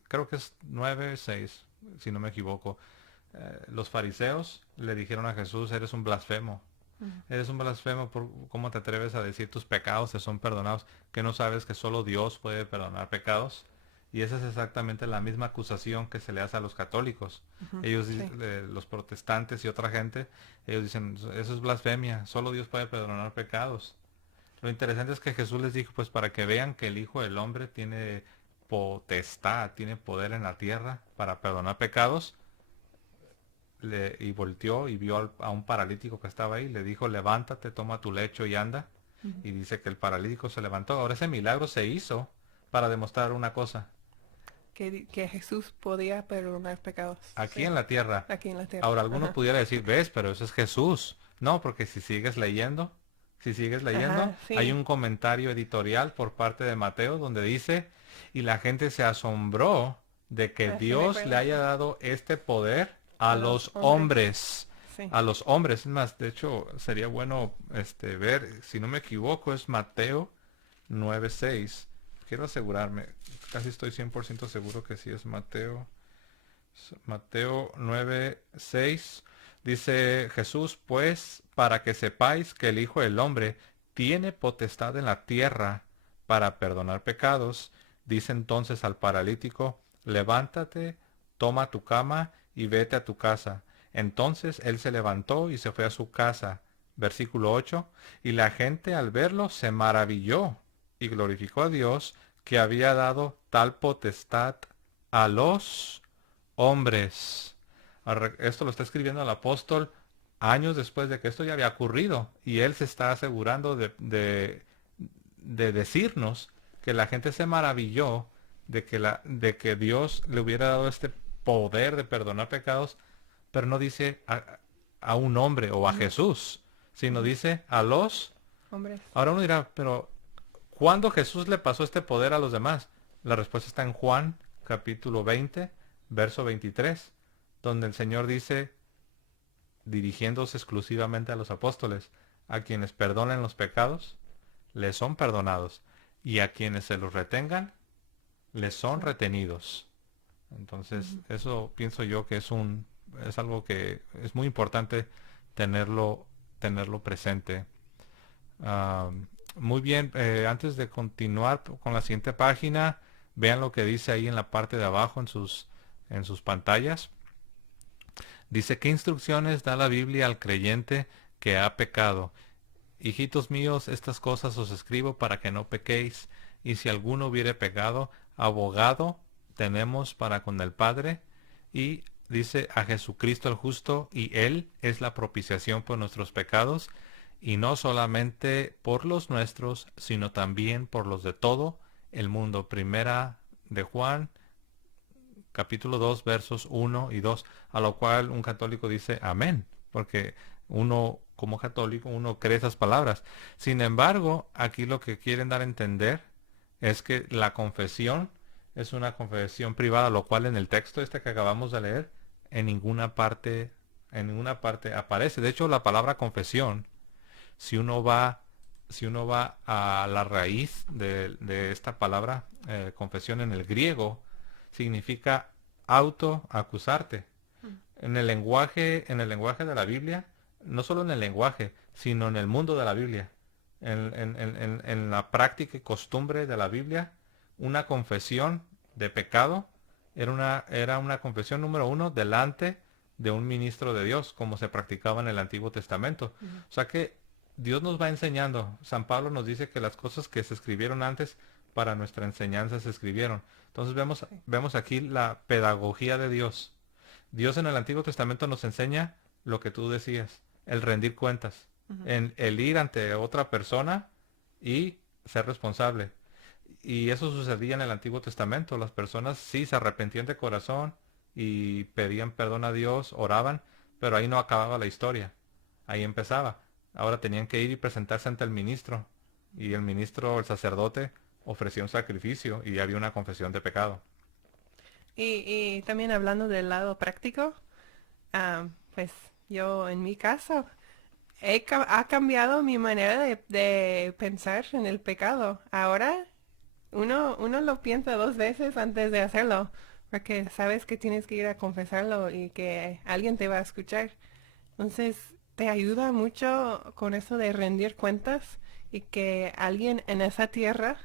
creo que es 9:6, si no me equivoco. Los fariseos le dijeron a Jesús, Ujú. eres un blasfemo, por cómo te atreves a decir tus pecados te son perdonados, que no sabes que solo Dios puede perdonar pecados. Y esa es exactamente la misma acusación que se le hace a los católicos. Ujú. Ellos, Sí. los protestantes y otra gente, ellos dicen, eso es blasfemia, solo Dios puede perdonar pecados. Lo interesante es que Jesús les dijo, pues para que vean que el Hijo del Hombre tiene potestad, tiene poder en la tierra para perdonar pecados, y volteó y vio a un paralítico que estaba ahí, le dijo, levántate, toma tu lecho y anda. Ujú. Y dice que el paralítico se levantó. Ahora ese milagro se hizo para demostrar una cosa. Que Jesús podía perdonar pecados. Aquí Sí. en la tierra. Aquí en la tierra. Ahora alguno Ajá. pudiera decir, ves, pero eso es Jesús. No, porque si sigues leyendo, Ajá. hay Sí. un comentario editorial por parte de Mateo donde dice, y la gente se asombró de que Así me Dios le acuerdo. haya dado este poder a A los los hombres. hombres. Sí. A los hombres. Es más, de hecho, sería bueno ver, si no me equivoco, es Mateo 9:6. Quiero asegurarme, casi estoy 100% seguro que sí es Mateo. Mateo 9:6 dice Jesús, pues, para que sepáis que el Hijo del Hombre tiene potestad en la tierra para perdonar pecados, dice entonces al paralítico, levántate, toma tu cama y vete a tu casa. Entonces él se levantó y se fue a su casa. Versículo 8, y la gente al verlo se maravilló y glorificó a Dios que había dado tal potestad a los hombres. Esto lo está escribiendo el apóstol años después de que esto ya había ocurrido y él se está asegurando de decirnos que la gente se maravilló de que Dios le hubiera dado este poder de perdonar pecados, pero no dice a un hombre o a Ujú. Jesús, sino Ujú. dice a los... Hombres. Ahora uno dirá, pero ¿cuándo Jesús le pasó este poder a los demás? La respuesta está en Juan capítulo 20, verso 23, donde el Señor dice, dirigiéndose exclusivamente a los apóstoles, a quienes perdonen los pecados, les son perdonados, y a quienes se los retengan, les son Sí. retenidos. Entonces, Ujú. eso pienso yo que es algo que es muy importante tenerlo presente. Ah, muy bien, antes de continuar con la siguiente página, vean lo que dice ahí en la parte de abajo en sus pantallas. Dice, ¿qué instrucciones da la Biblia al creyente que ha pecado? Hijitos míos, estas cosas os escribo para que no pequéis. Y si alguno hubiere pecado, abogado tenemos para con el Padre. Y dice a Jesucristo el justo, y Él es la propiciación por nuestros pecados, y no solamente por los nuestros, sino también por los de todo el mundo. Primera de Juan, capítulo 2, versos 1 y 2, a lo cual un católico dice amén, porque uno como católico, uno cree esas palabras. Sin embargo, aquí lo que quieren dar a entender es que la confesión es una confesión privada, lo cual en el texto este que acabamos de leer, en ninguna parte aparece. De hecho, la palabra confesión, si uno va, si uno va a la raíz de esta palabra confesión en el griego, significa autoacusarte. En el lenguaje de la Biblia, no solo en el lenguaje, sino en el mundo de la Biblia, en la práctica y costumbre de la Biblia, una confesión de pecado era una confesión número uno delante de un ministro de Dios, como se practicaba en el Antiguo Testamento. O sea que Dios nos va enseñando. San Pablo nos dice que las cosas que se escribieron antes para nuestra enseñanza se escribieron. Entonces vemos aquí la pedagogía de Dios. Dios en el Antiguo Testamento nos enseña lo que tú decías, el rendir cuentas, en el ir ante otra persona y ser responsable. Y eso sucedía en el Antiguo Testamento. Las personas sí se arrepentían de corazón y pedían perdón a Dios, oraban, pero ahí no acababa la historia. Ahí empezaba. Ahora tenían que ir y presentarse ante el ministro. Y el ministro, el sacerdote, ofrecía un sacrificio y había una confesión de pecado. Y también hablando del lado práctico, pues yo en mi caso ha cambiado mi manera de pensar en el pecado. Ahora uno lo piensa dos veces antes de hacerlo, porque sabes que tienes que ir a confesarlo y que alguien te va a escuchar. Entonces te ayuda mucho con eso de rendir cuentas y que alguien en esa tierra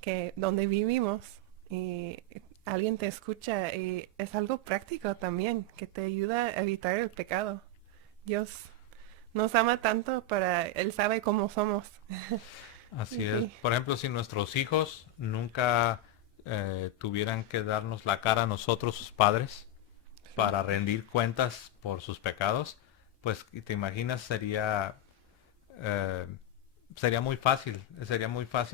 que donde vivimos y alguien te escucha y es algo práctico también que te ayuda a evitar el pecado. Dios nos ama tanto para Él sabe cómo somos. Así es. Y Por ejemplo, si nuestros hijos nunca tuvieran que darnos la cara a nosotros, sus padres, para rendir cuentas por sus pecados, pues te imaginas eh, sería muy fácil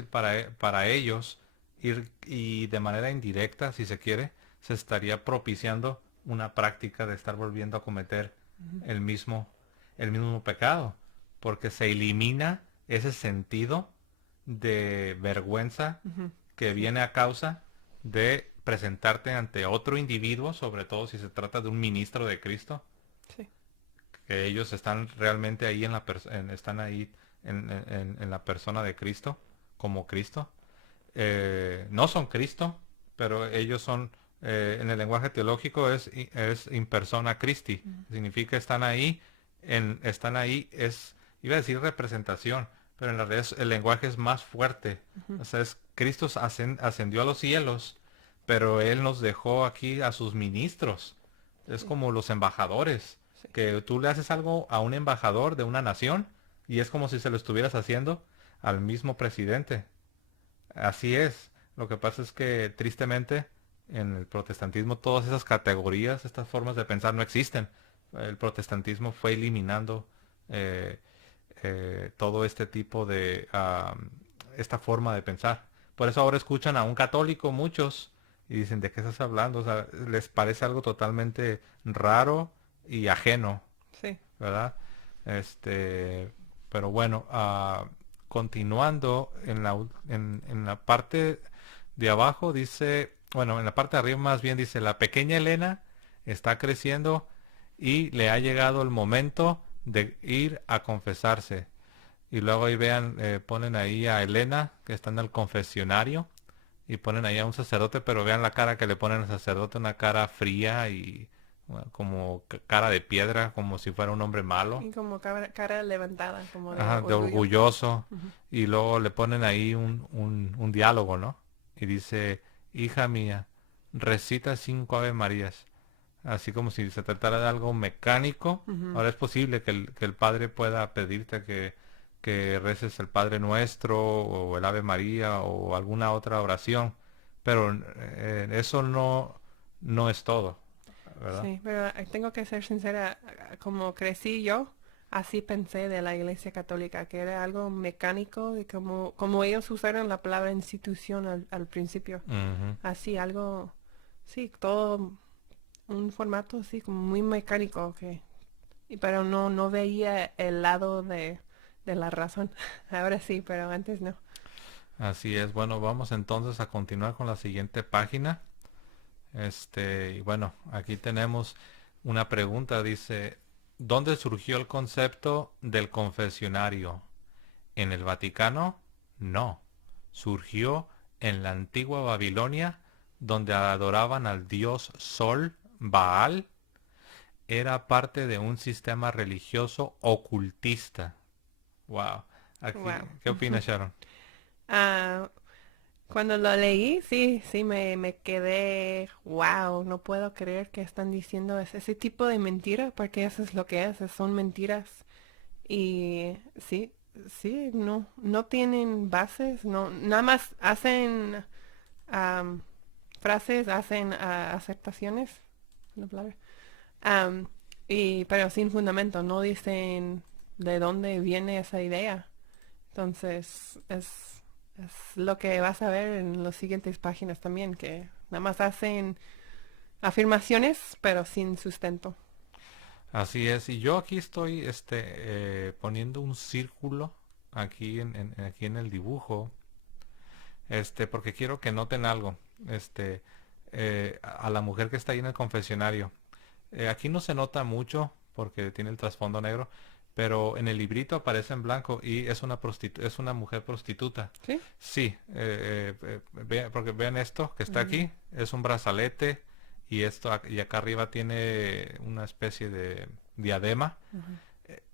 para ellos ir y de manera indirecta, si se quiere, se estaría propiciando una práctica de estar volviendo a cometer el mismo, el mismo pecado, porque se elimina ese sentido de vergüenza que viene a causa de presentarte ante otro individuo, sobre todo si se trata de un ministro de Cristo, sí, que ellos están realmente ahí están ahí en la persona de Cristo, como Cristo. No son Cristo, pero ellos son, en el lenguaje teológico es in persona Christi, significa están ahí, iba a decir representación, pero en realidad el lenguaje es más fuerte. O sea, Cristo ascendió a los cielos, pero Él nos dejó aquí a sus ministros. Es como los embajadores, que tú le haces algo a un embajador de una nación y es como si se lo estuvieras haciendo al mismo presidente. Así es. Lo que pasa es que tristemente en el protestantismo todas esas categorías, estas formas de pensar no existen. El protestantismo fue eliminando eh, todo este tipo de esta forma de pensar. Por eso ahora escuchan a un católico muchos y dicen, ¿de qué estás hablando? O sea, les parece algo totalmente raro y ajeno, sí. ¿verdad? Pero bueno, continuando en la parte de abajo dice, bueno, en la parte de arriba más bien dice, la pequeña Elena está creciendo y le ha llegado el momento de ir a confesarse. Y luego ahí vean, ponen ahí a Elena, que está en el confesionario, y ponen ahí a un sacerdote, pero vean la cara que le ponen al sacerdote, una cara fría y bueno, como cara de piedra, como si fuera un hombre malo. Y como cara levantada, como de Ajá, de orgullo. orgulloso. Y luego le ponen ahí un diálogo, ¿no? Y dice, hija mía, recita 5 Ave Marías. así como si se tratara de algo mecánico. Ahora es posible que el Padre pueda pedirte que reces el Padre Nuestro o el Ave María o alguna otra oración, pero eso no es todo, ¿verdad? Sí, pero tengo que ser sincera, como crecí yo, así pensé de la Iglesia Católica, que era algo mecánico, y como ellos usaron la palabra institución al principio, Ujú. así algo, sí, todo un formato así como muy mecánico, pero no veía el lado de la razón. Ahora sí, pero antes no. Así es. Bueno, vamos entonces a continuar con la siguiente página. Y bueno, aquí tenemos una pregunta. Dice, ¿dónde surgió el concepto del confesionario? ¿En el Vaticano? No. Surgió en la antigua Babilonia, donde adoraban al dios Sol, Baal. Era parte de un sistema religioso ocultista. Wow. Aquí, Wow. ¿qué opinas, Sharon? Ah, cuando lo leí, sí, me quedé, wow, no puedo creer que están diciendo ese tipo de mentira, porque eso es lo que es, son mentiras. Y sí, sí, no tienen bases, no, nada más hacen am, frases, hacen aceptaciones, la palabra, am, pero sin fundamento, no dicen de dónde viene esa idea. Entonces, es lo que vas a ver en las siguientes páginas también, que nada más hacen afirmaciones, pero sin sustento. Así es, y yo aquí estoy poniendo un círculo aquí aquí en el dibujo, porque quiero que noten algo, a la mujer que está ahí en el confesionario. Aquí no se nota mucho porque tiene el trasfondo negro, pero en el librito aparece en blanco y es es una mujer prostituta. ¿Sí? Sí, porque vean esto que está Mm, aquí, es un brazalete y y acá arriba tiene una especie de diadema, ujú.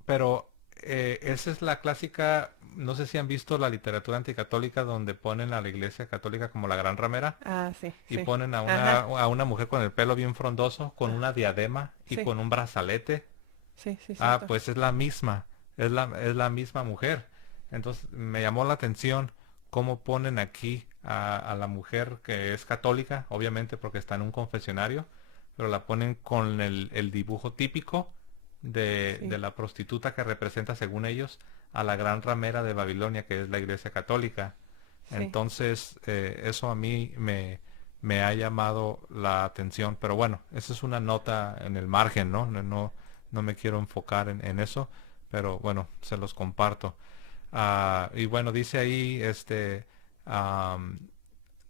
pero esa es la clásica, no sé si han visto la literatura anticatólica donde ponen a la iglesia católica como la gran ramera Ah, sí, y sí. ponen Ajá. a una mujer con el pelo bien frondoso, con Ah, una diadema y sí, con un brazalete. sí, Ah, cierto. pues es la misma, es la misma mujer. Entonces me llamó la atención cómo ponen aquí a la mujer que es católica, obviamente porque está en un confesionario, pero la ponen con el dibujo típico de Sí, la prostituta que representa, según ellos, a la gran ramera de Babilonia, que es la iglesia católica. sí. Entonces, eso a mí me ha llamado la atención. Pero bueno, esa es una nota en el margen, ¿no? No me quiero enfocar en eso, pero bueno, se los comparto. Y bueno, dice ahí, am,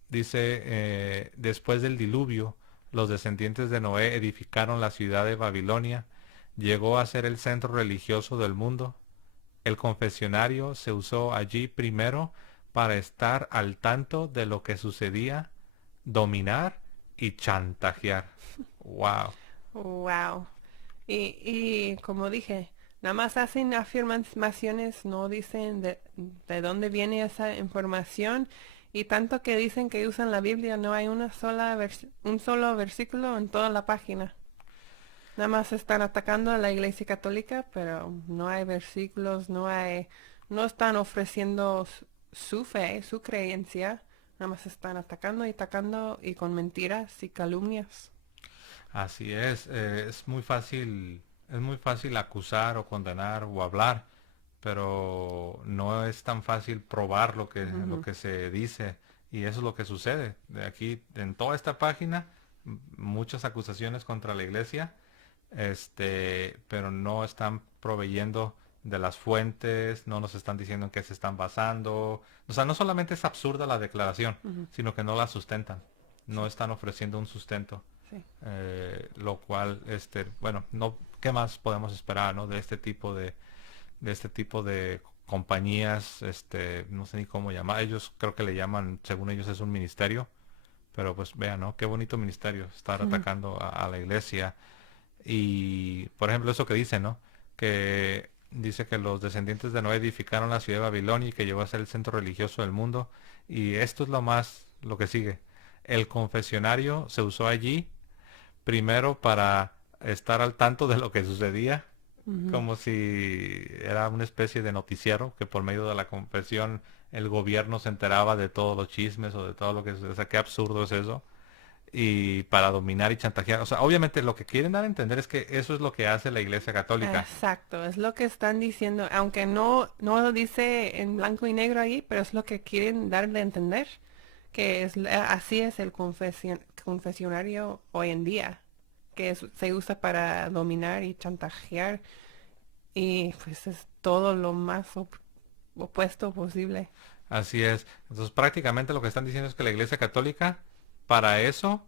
dice, después del diluvio, los descendientes de Noé edificaron la ciudad de Babilonia, llegó a ser el centro religioso del mundo. El confesionario se usó allí primero para estar al tanto de lo que sucedía, dominar y chantajear. Wow. Wow. Y como dije, nada más hacen afirmaciones, no dicen de dónde viene esa información. Y tanto que dicen que usan la Biblia, no hay un solo versículo en toda la página. Nada más están atacando a la Iglesia Católica, pero no hay versículos, no están ofreciendo su fe, su creencia. Nada más están atacando y con mentiras y calumnias. Así es muy fácil acusar o condenar o hablar, pero no es tan fácil probar lo Ujú. que se dice y eso es lo que sucede. De aquí, en toda esta página, muchas acusaciones contra la iglesia, pero no están proveyendo de las fuentes, no nos están diciendo en qué se están basando. O sea, no solamente es absurda la declaración, Ujú. sino que no la sustentan, no Sí, están ofreciendo un sustento. sí. Lo cual, bueno, no, ¿qué más podemos esperar, ¿no? De este tipo de compañías, no sé ni cómo llamar, ellos creo que le llaman, según ellos es un ministerio, pero pues vean, ¿no? Qué bonito ministerio, estar Ujú. atacando a la iglesia y, por ejemplo, eso que dice, ¿no? Que dice que los descendientes de Noé edificaron la ciudad de Babilonia y que llegó a ser el centro religioso del mundo y esto es lo que sigue. El confesionario se usó allí primero para estar al tanto de lo que sucedía, como si era una especie de noticiero, que por medio de la confesión el gobierno se enteraba de todos los chismes o de todo lo que... O sea, qué absurdo es eso. Y para dominar y chantajear. O sea, obviamente lo que quieren dar a entender es que eso es lo que hace la Iglesia Católica. Exacto, es lo que están diciendo, aunque no lo dice en blanco y negro ahí, pero es lo que quieren darle a entender, que así es el confesionario hoy en día, que se usa para dominar y chantajear, y pues es todo lo más opuesto posible. Así es. Entonces prácticamente lo que están diciendo es que la Iglesia Católica para eso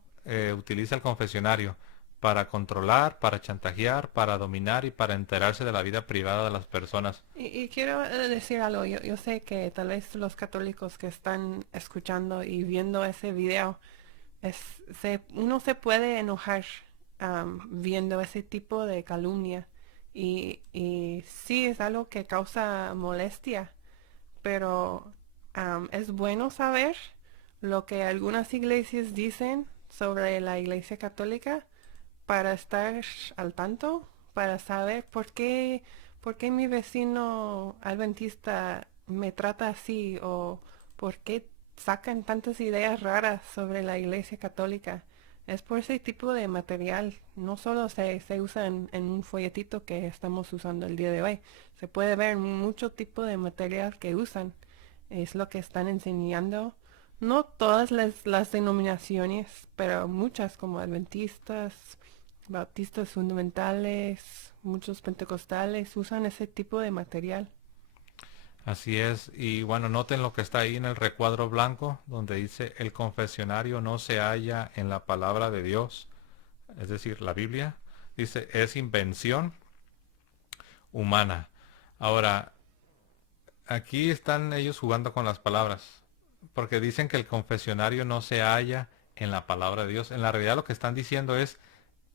utiliza el confesionario, para controlar, para chantajear, para dominar y para enterarse de la vida privada de las personas. Y quiero decir algo, yo sé que tal vez los católicos que están escuchando y viendo ese video, uno se puede enojar viendo ese tipo de calumnia y sí es algo que causa molestia, pero es bueno saber lo que algunas iglesias dicen sobre la Iglesia Católica para estar al tanto, para saber por qué mi vecino adventista me trata así o por qué sacan tantas ideas raras sobre la Iglesia Católica. Es por ese tipo de material. No solo se usa en un folletito que estamos usando el día de hoy. Se puede ver mucho tipo de material que usan. Es lo que están enseñando. No todas las denominaciones, pero muchas como adventistas, bautistas fundamentales, muchos pentecostales usan ese tipo de material. Así es. Y bueno, noten lo que está ahí en el recuadro blanco, donde dice el confesionario no se halla en la palabra de Dios, es decir, la Biblia. Dice, es invención humana. Ahora, aquí están ellos jugando con las palabras, porque dicen que el confesionario no se halla en la palabra de Dios. En la realidad lo que están diciendo es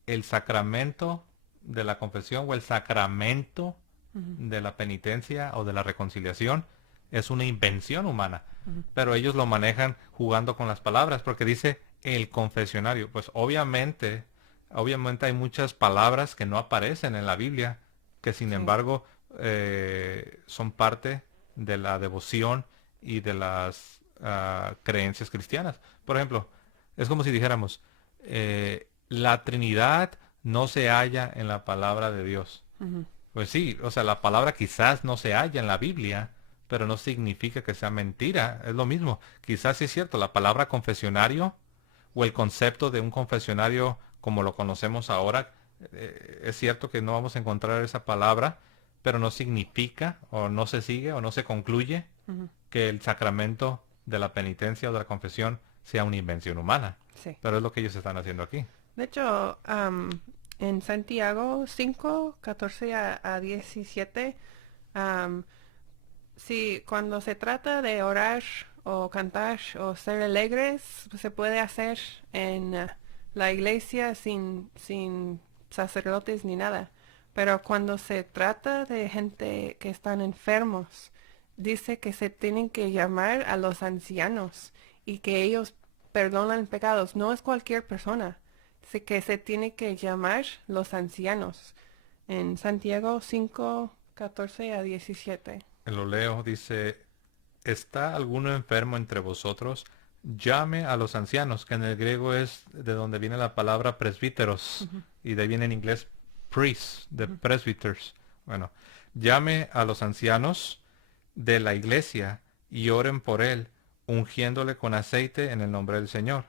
el sacramento de la confesión o el sacramento de la penitencia o de la reconciliación es una invención humana, pero ellos lo manejan jugando con las palabras, porque dice el confesionario. Pues obviamente hay muchas palabras que no aparecen en la Biblia, que sin Sí. embargo son parte de la devoción y de las creencias cristianas. Por ejemplo, es como si dijéramos, la Trinidad no se halla en la palabra de Dios. Ujú. Pues sí, o sea, la palabra quizás no se halla en la Biblia, pero no significa que sea mentira. Es lo mismo. Quizás sí es cierto, la palabra confesionario o el concepto de un confesionario como lo conocemos ahora, es cierto que no vamos a encontrar esa palabra, pero no significa o no se sigue o no se concluye Ujú. que el sacramento de la penitencia o de la confesión sea una invención humana. Sí. Pero es lo que ellos están haciendo aquí. De hecho, en Santiago 5, 14 a 17, am, sí, cuando se trata de orar o cantar o ser alegres, pues, se puede hacer en la iglesia sin sacerdotes ni nada. Pero cuando se trata de gente que están enfermos, dice que se tienen que llamar a los ancianos y que ellos perdonan pecados. No es cualquier persona. Dice que se tiene que llamar los ancianos. En Santiago 5, 14 a 17. Lo leo, dice, ¿está alguno enfermo entre vosotros? Llame a los ancianos, que en el griego es de donde viene la palabra presbíteros, y de ahí viene en inglés priests, de presbyters. Bueno, llame a los ancianos de la iglesia y oren por él, ungiéndole con aceite en el nombre del Señor.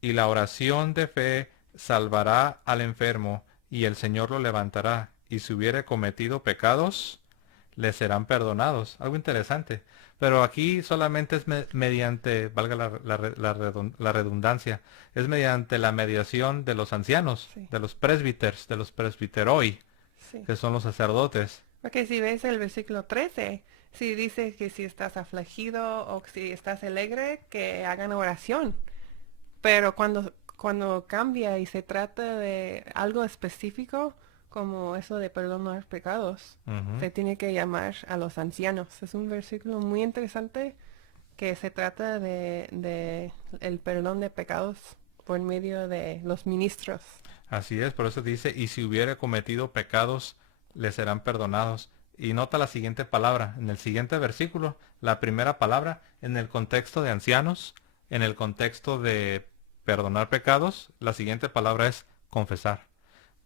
Y la oración de fe salvará al enfermo, y el Señor lo levantará, y si hubiere cometido pecados, le serán perdonados. Algo interesante. Pero aquí solamente es mediante, valga la redundancia, es mediante la mediación de los ancianos, Sí. de los presbíters, de los presbiteroi, Sí. que son los sacerdotes. Porque si ves el versículo 13, si dice que si estás afligido o si estás alegre, que hagan oración. Pero cuando cambia y se trata de algo específico, como eso de perdonar pecados, Ujú. se tiene que llamar a los ancianos. Es un versículo muy interesante que se trata de el perdón de pecados por medio de los ministros. Así es, por eso dice, y si hubiere cometido pecados, le serán perdonados. Y nota la siguiente palabra, en el siguiente versículo, la primera palabra, en el contexto de ancianos, en el contexto de perdonar pecados, la siguiente palabra es confesar.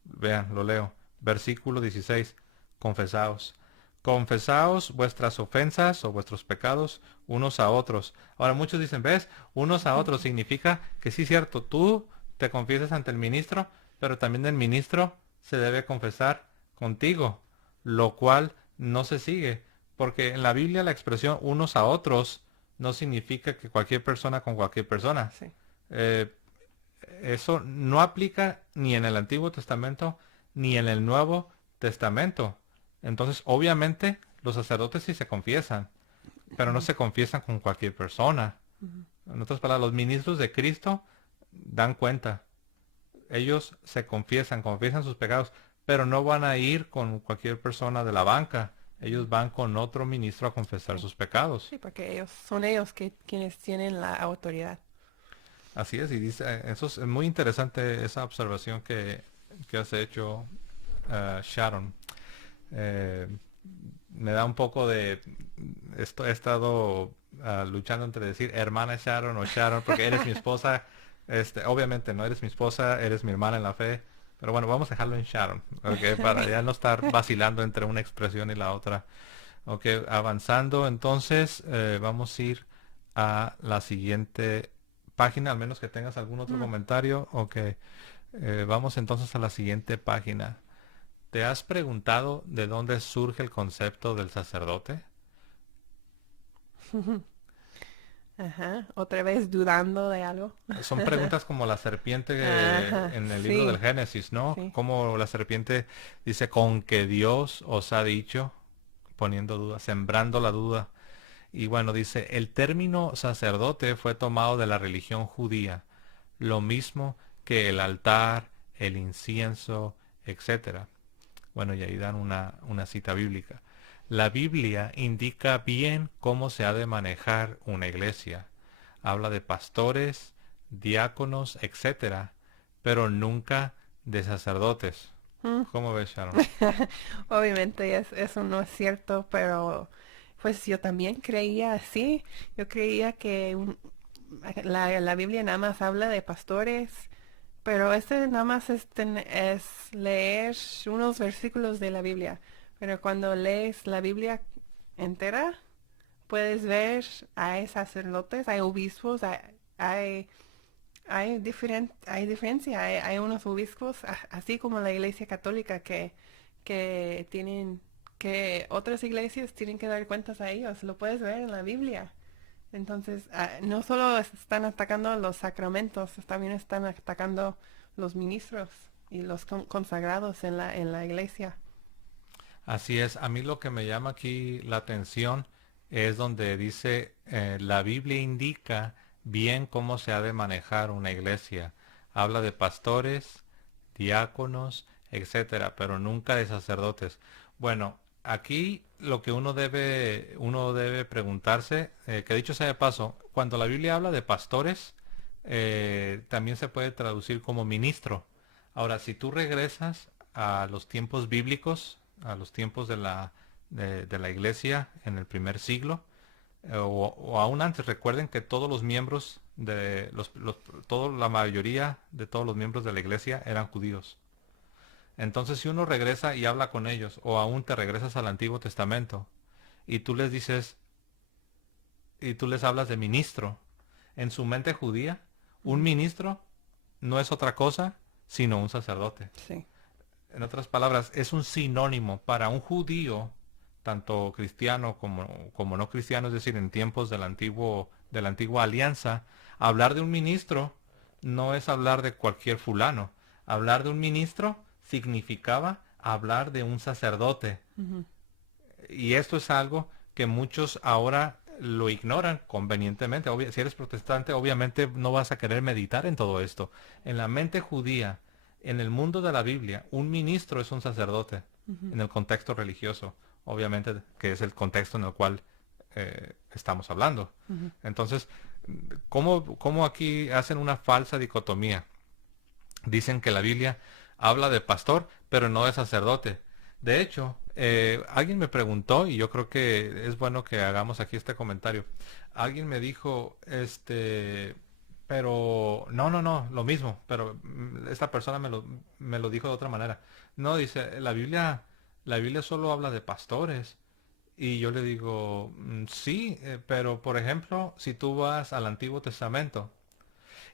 Vean, lo leo. Versículo 16. Confesaos. Confesaos vuestras ofensas o vuestros pecados unos a otros. Ahora muchos dicen, ¿ves? Unos a otros significa que sí, cierto, tú te confiesas ante el ministro, pero también el ministro se debe confesar contigo, lo cual no se sigue, porque en la Biblia la expresión unos a otros no significa que cualquier persona con cualquier persona. Sí. Eh, Eso no aplica ni en el Antiguo Testamento ni en el Nuevo Testamento. Entonces, obviamente, los sacerdotes sí se confiesan, pero no se confiesan con cualquier persona. En otras palabras, los ministros de Cristo dan cuenta. Ellos se confiesan sus pecados, pero no van a ir con cualquier persona de la banca. Ellos van con otro ministro a confesar sus pecados. Sí, porque ellos quienes tienen la autoridad. Así es, y dice, eso es muy interesante esa observación que has hecho, Sharon. Eh, Me da un poco de... He estado luchando entre decir hermana Sharon o Sharon, porque eres mi esposa. Obviamente no eres mi esposa, eres mi hermana en la fe. Pero bueno, vamos a dejarlo en Sharon, ¿ok? Para ya no estar vacilando entre una expresión y la otra. Ok, avanzando, entonces vamos a ir a la siguiente página, al menos que tengas algún otro comentario. Ok, vamos entonces a la siguiente página. ¿Te has preguntado de dónde surge el concepto del sacerdote? Ajá, otra vez dudando de algo. Son preguntas como la serpiente Ajá, en el libro sí, del Génesis, ¿no? sí. Como la serpiente dice, con que Dios os ha dicho, poniendo duda, sembrando la duda. Y bueno, dice, el término sacerdote fue tomado de la religión judía, lo mismo que el altar, el incienso, etcétera. Bueno, y ahí dan una cita bíblica. La Biblia indica bien cómo se ha de manejar una iglesia. Habla de pastores, diáconos, etcétera, pero nunca de sacerdotes. ¿Cómo ves, Sharon? Obviamente eso no es cierto, pero pues yo también creía así. Yo creía que la Biblia nada más habla de pastores, pero este nada más es leer unos versículos de la Biblia. Pero cuando lees la Biblia entera, puedes ver, hay sacerdotes, hay obispos, hay, hay diferencia, hay unos obispos, así como la Iglesia Católica, que tienen, que otras iglesias tienen que dar cuentas a ellos, lo puedes ver en la Biblia. Entonces, no solo están atacando los sacramentos, también están atacando los ministros y los consagrados en la iglesia. Así es, a mí lo que me llama aquí la atención es donde dice, la Biblia indica bien cómo se ha de manejar una iglesia. Habla de pastores, diáconos, etcétera, pero nunca de sacerdotes. Bueno, aquí lo que uno debe preguntarse, que dicho sea de paso, cuando la Biblia habla de pastores, también se puede traducir como ministro. Ahora, si tú regresas a los tiempos bíblicos, a los tiempos de la iglesia en el primer siglo, o aún antes, recuerden que todos los miembros la mayoría de todos los miembros de la iglesia eran judíos. Entonces, si uno regresa y habla con ellos, o aún te regresas al Antiguo Testamento, y tú les dices, y tú les hablas de ministro, en su mente judía, un ministro no es otra cosa sino un sacerdote. Sí. En otras palabras, es un sinónimo para un judío, tanto cristiano como no cristiano, es decir, en tiempos de la antigua alianza, hablar de un ministro no es hablar de cualquier fulano. Hablar de un ministro significaba hablar de un sacerdote. Y esto es algo que muchos ahora lo ignoran convenientemente. Si eres protestante, obviamente no vas a querer meditar en todo esto. En la mente judía, en el mundo de la Biblia, un ministro es un sacerdote, en el contexto religioso, obviamente, que es el contexto en el cual estamos hablando. Entonces, ¿cómo aquí hacen una falsa dicotomía? dicen que la Biblia habla de pastor, pero no de sacerdote. De hecho, alguien me preguntó, y yo creo que es bueno que hagamos aquí este comentario. Alguien me dijo, pero no, lo mismo, pero esta persona me lo dijo de otra manera. No, dice, la Biblia solo habla de pastores. Y yo le digo, sí, pero por ejemplo, si tú vas al Antiguo Testamento,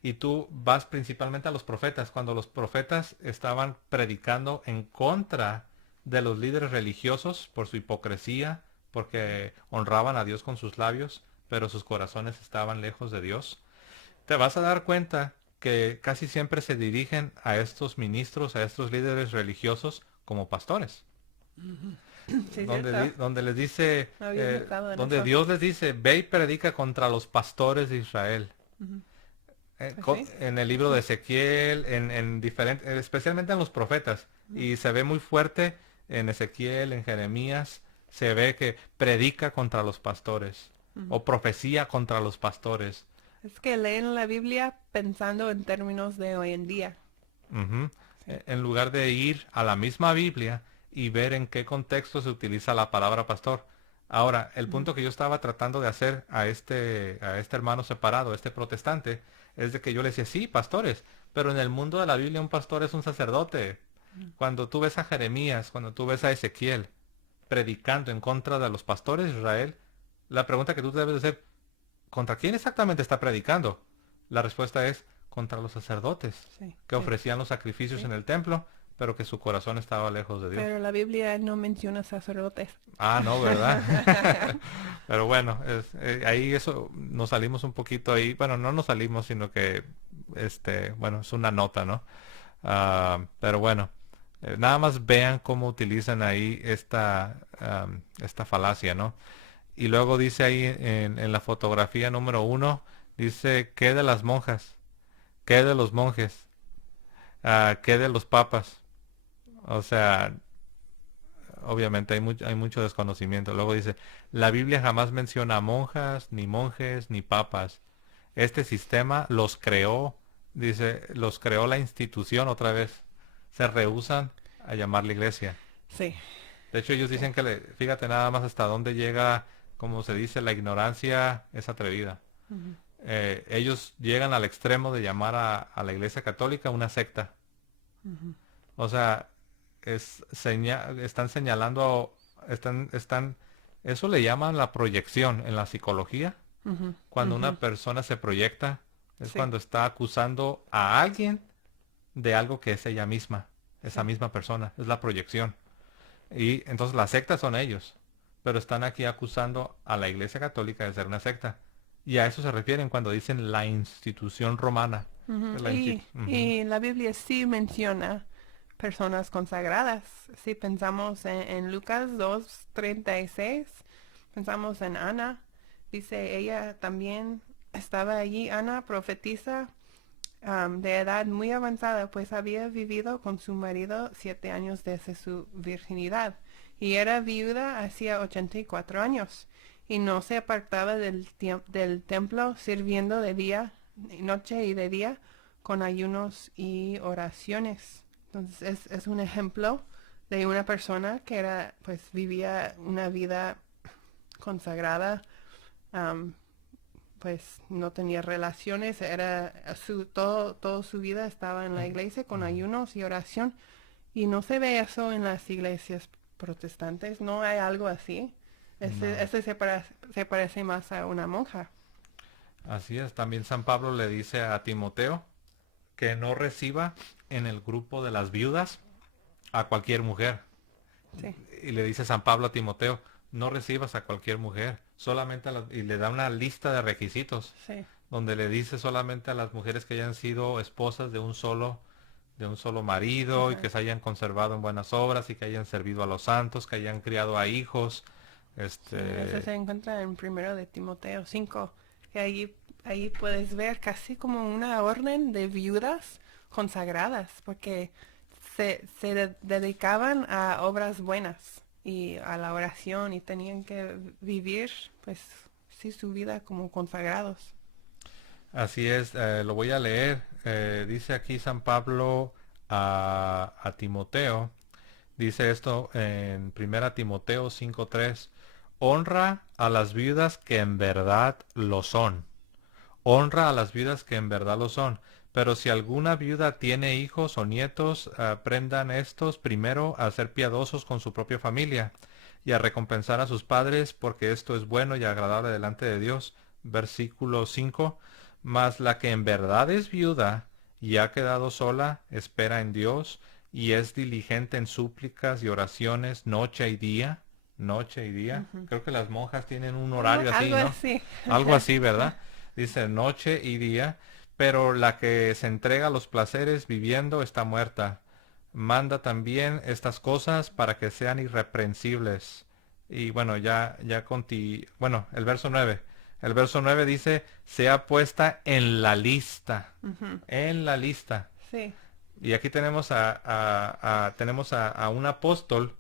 y tú vas principalmente a los profetas, cuando los profetas estaban predicando en contra de los líderes religiosos por su hipocresía, porque honraban a Dios con sus labios, pero sus corazones estaban lejos de Dios. Te vas a dar cuenta que casi siempre se dirigen a estos ministros, a estos líderes religiosos como pastores. Sí, cierto. Donde les dice, No había pensado en donde eso. Dios les dice, ve y predica contra los pastores de Israel. Pues sí. En el libro de Ezequiel, en diferentes, especialmente en los profetas, y se ve muy fuerte en Ezequiel, en Jeremías, se ve que predica contra los pastores, o profecía contra los pastores. Es que leen la Biblia pensando en términos de hoy en día. Ujú. Sí. En lugar de ir a la misma Biblia y ver en qué contexto se utiliza la palabra pastor. Ahora, el punto que yo estaba tratando de hacer a este hermano separado, este protestante, es de que yo le decía, sí, pastores, pero en el mundo de la Biblia un pastor es un sacerdote. Cuando tú ves a Jeremías, cuando tú ves a Ezequiel predicando en contra de los pastores de Israel, la pregunta que tú debes de hacer, ¿contra quién exactamente está predicando? La respuesta es contra los sacerdotes Sí, que ofrecían los sacrificios sí. en el templo, pero que su corazón estaba lejos de Dios. Pero la Biblia no menciona sacerdotes. Ah, no, ¿verdad? Pero bueno, ahí eso nos salimos un poquito ahí. Bueno, no nos salimos, sino que, bueno, es una nota, ¿no? Pero bueno, nada más vean cómo utilizan ahí esta falacia, ¿no? Y luego dice ahí en la fotografía número 1, dice, ¿qué de las monjas? ¿Qué de los monjes? ¿Qué de los papas? O sea, obviamente hay mucho desconocimiento. Luego dice, la Biblia jamás menciona monjas, ni monjes, ni papas. Este sistema los creó, dice, los creó la institución otra vez. Se rehúsan a llamar la iglesia. Sí, De hecho, ellos sí. dicen que, fíjate nada más hasta dónde llega, como se dice, la ignorancia es atrevida. Ujú. Ellos llegan al extremo de llamar a la iglesia católica una secta. Ujú. O sea, están señalando, eso le llaman la proyección en la psicología. Ujú. Cuando Ujú. una persona se proyecta, es Sí, cuando está acusando a alguien de algo que es ella misma, esa sí. misma persona, es la proyección. Y entonces las sectas son ellos, pero están aquí acusando a la Iglesia Católica de ser una secta. Y a eso se refieren cuando dicen la institución romana. Ujú. Ujú. Y la Biblia sí menciona personas consagradas. Si pensamos en Lucas 2:36, pensamos en Ana. Dice ella también estaba allí, Ana, profetisa, de edad muy avanzada, pues había vivido con su marido 7 años desde su virginidad y era viuda hacía 84 años y no se apartaba del templo sirviendo de día, noche y de día con ayunos y oraciones. Entonces es un ejemplo de una persona que era, pues vivía una vida consagrada, am, pues no tenía relaciones, era todo su vida estaba en la iglesia con ayunos y oración y no se ve eso en las iglesias protestantes, no hay algo así. No. Ese se parece más a una monja. Así es. También San Pablo le dice a Timoteo que no reciba en el grupo de las viudas a cualquier mujer. Sí, Y le dice San Pablo a Timoteo, no recibas a cualquier mujer, solamente y le da una lista de requisitos, sí. donde le dice solamente a las mujeres que hayan sido esposas de un solo marido y Ajá. que se hayan conservado en buenas obras y que hayan servido a los santos, que hayan criado a hijos, Sí, eso este, se encuentra en primero de Timoteo 5. Y ahí puedes ver casi como una orden de viudas consagradas, porque dedicaban a obras buenas y a la oración y tenían que vivir, pues, sí, su vida como consagrados. así es, lo voy a leer. dice aquí San Pablo a Timoteo, dice esto en Primera Timoteo 5:3, honra a las viudas que en verdad lo son. Honra a las viudas que en verdad lo son. Pero si alguna viuda tiene hijos o nietos, aprendan estos primero a ser piadosos con su propia familia y a recompensar a sus padres, porque esto es bueno y agradable delante de Dios. Versículo 5. Mas la que en verdad es viuda y ha quedado sola, espera en Dios y es diligente en súplicas y oraciones noche y día. Noche y día. Creo que las monjas tienen un horario así, Algo ¿no? así. Algo así, ¿verdad? Dice noche y día, pero la que se entrega a los placeres viviendo está muerta. Manda también estas cosas para que sean irreprensibles. Y bueno, bueno, el verso 9. El verso 9 dice, sea puesta en la lista. En la lista. Sí. Y aquí tenemos a un apóstol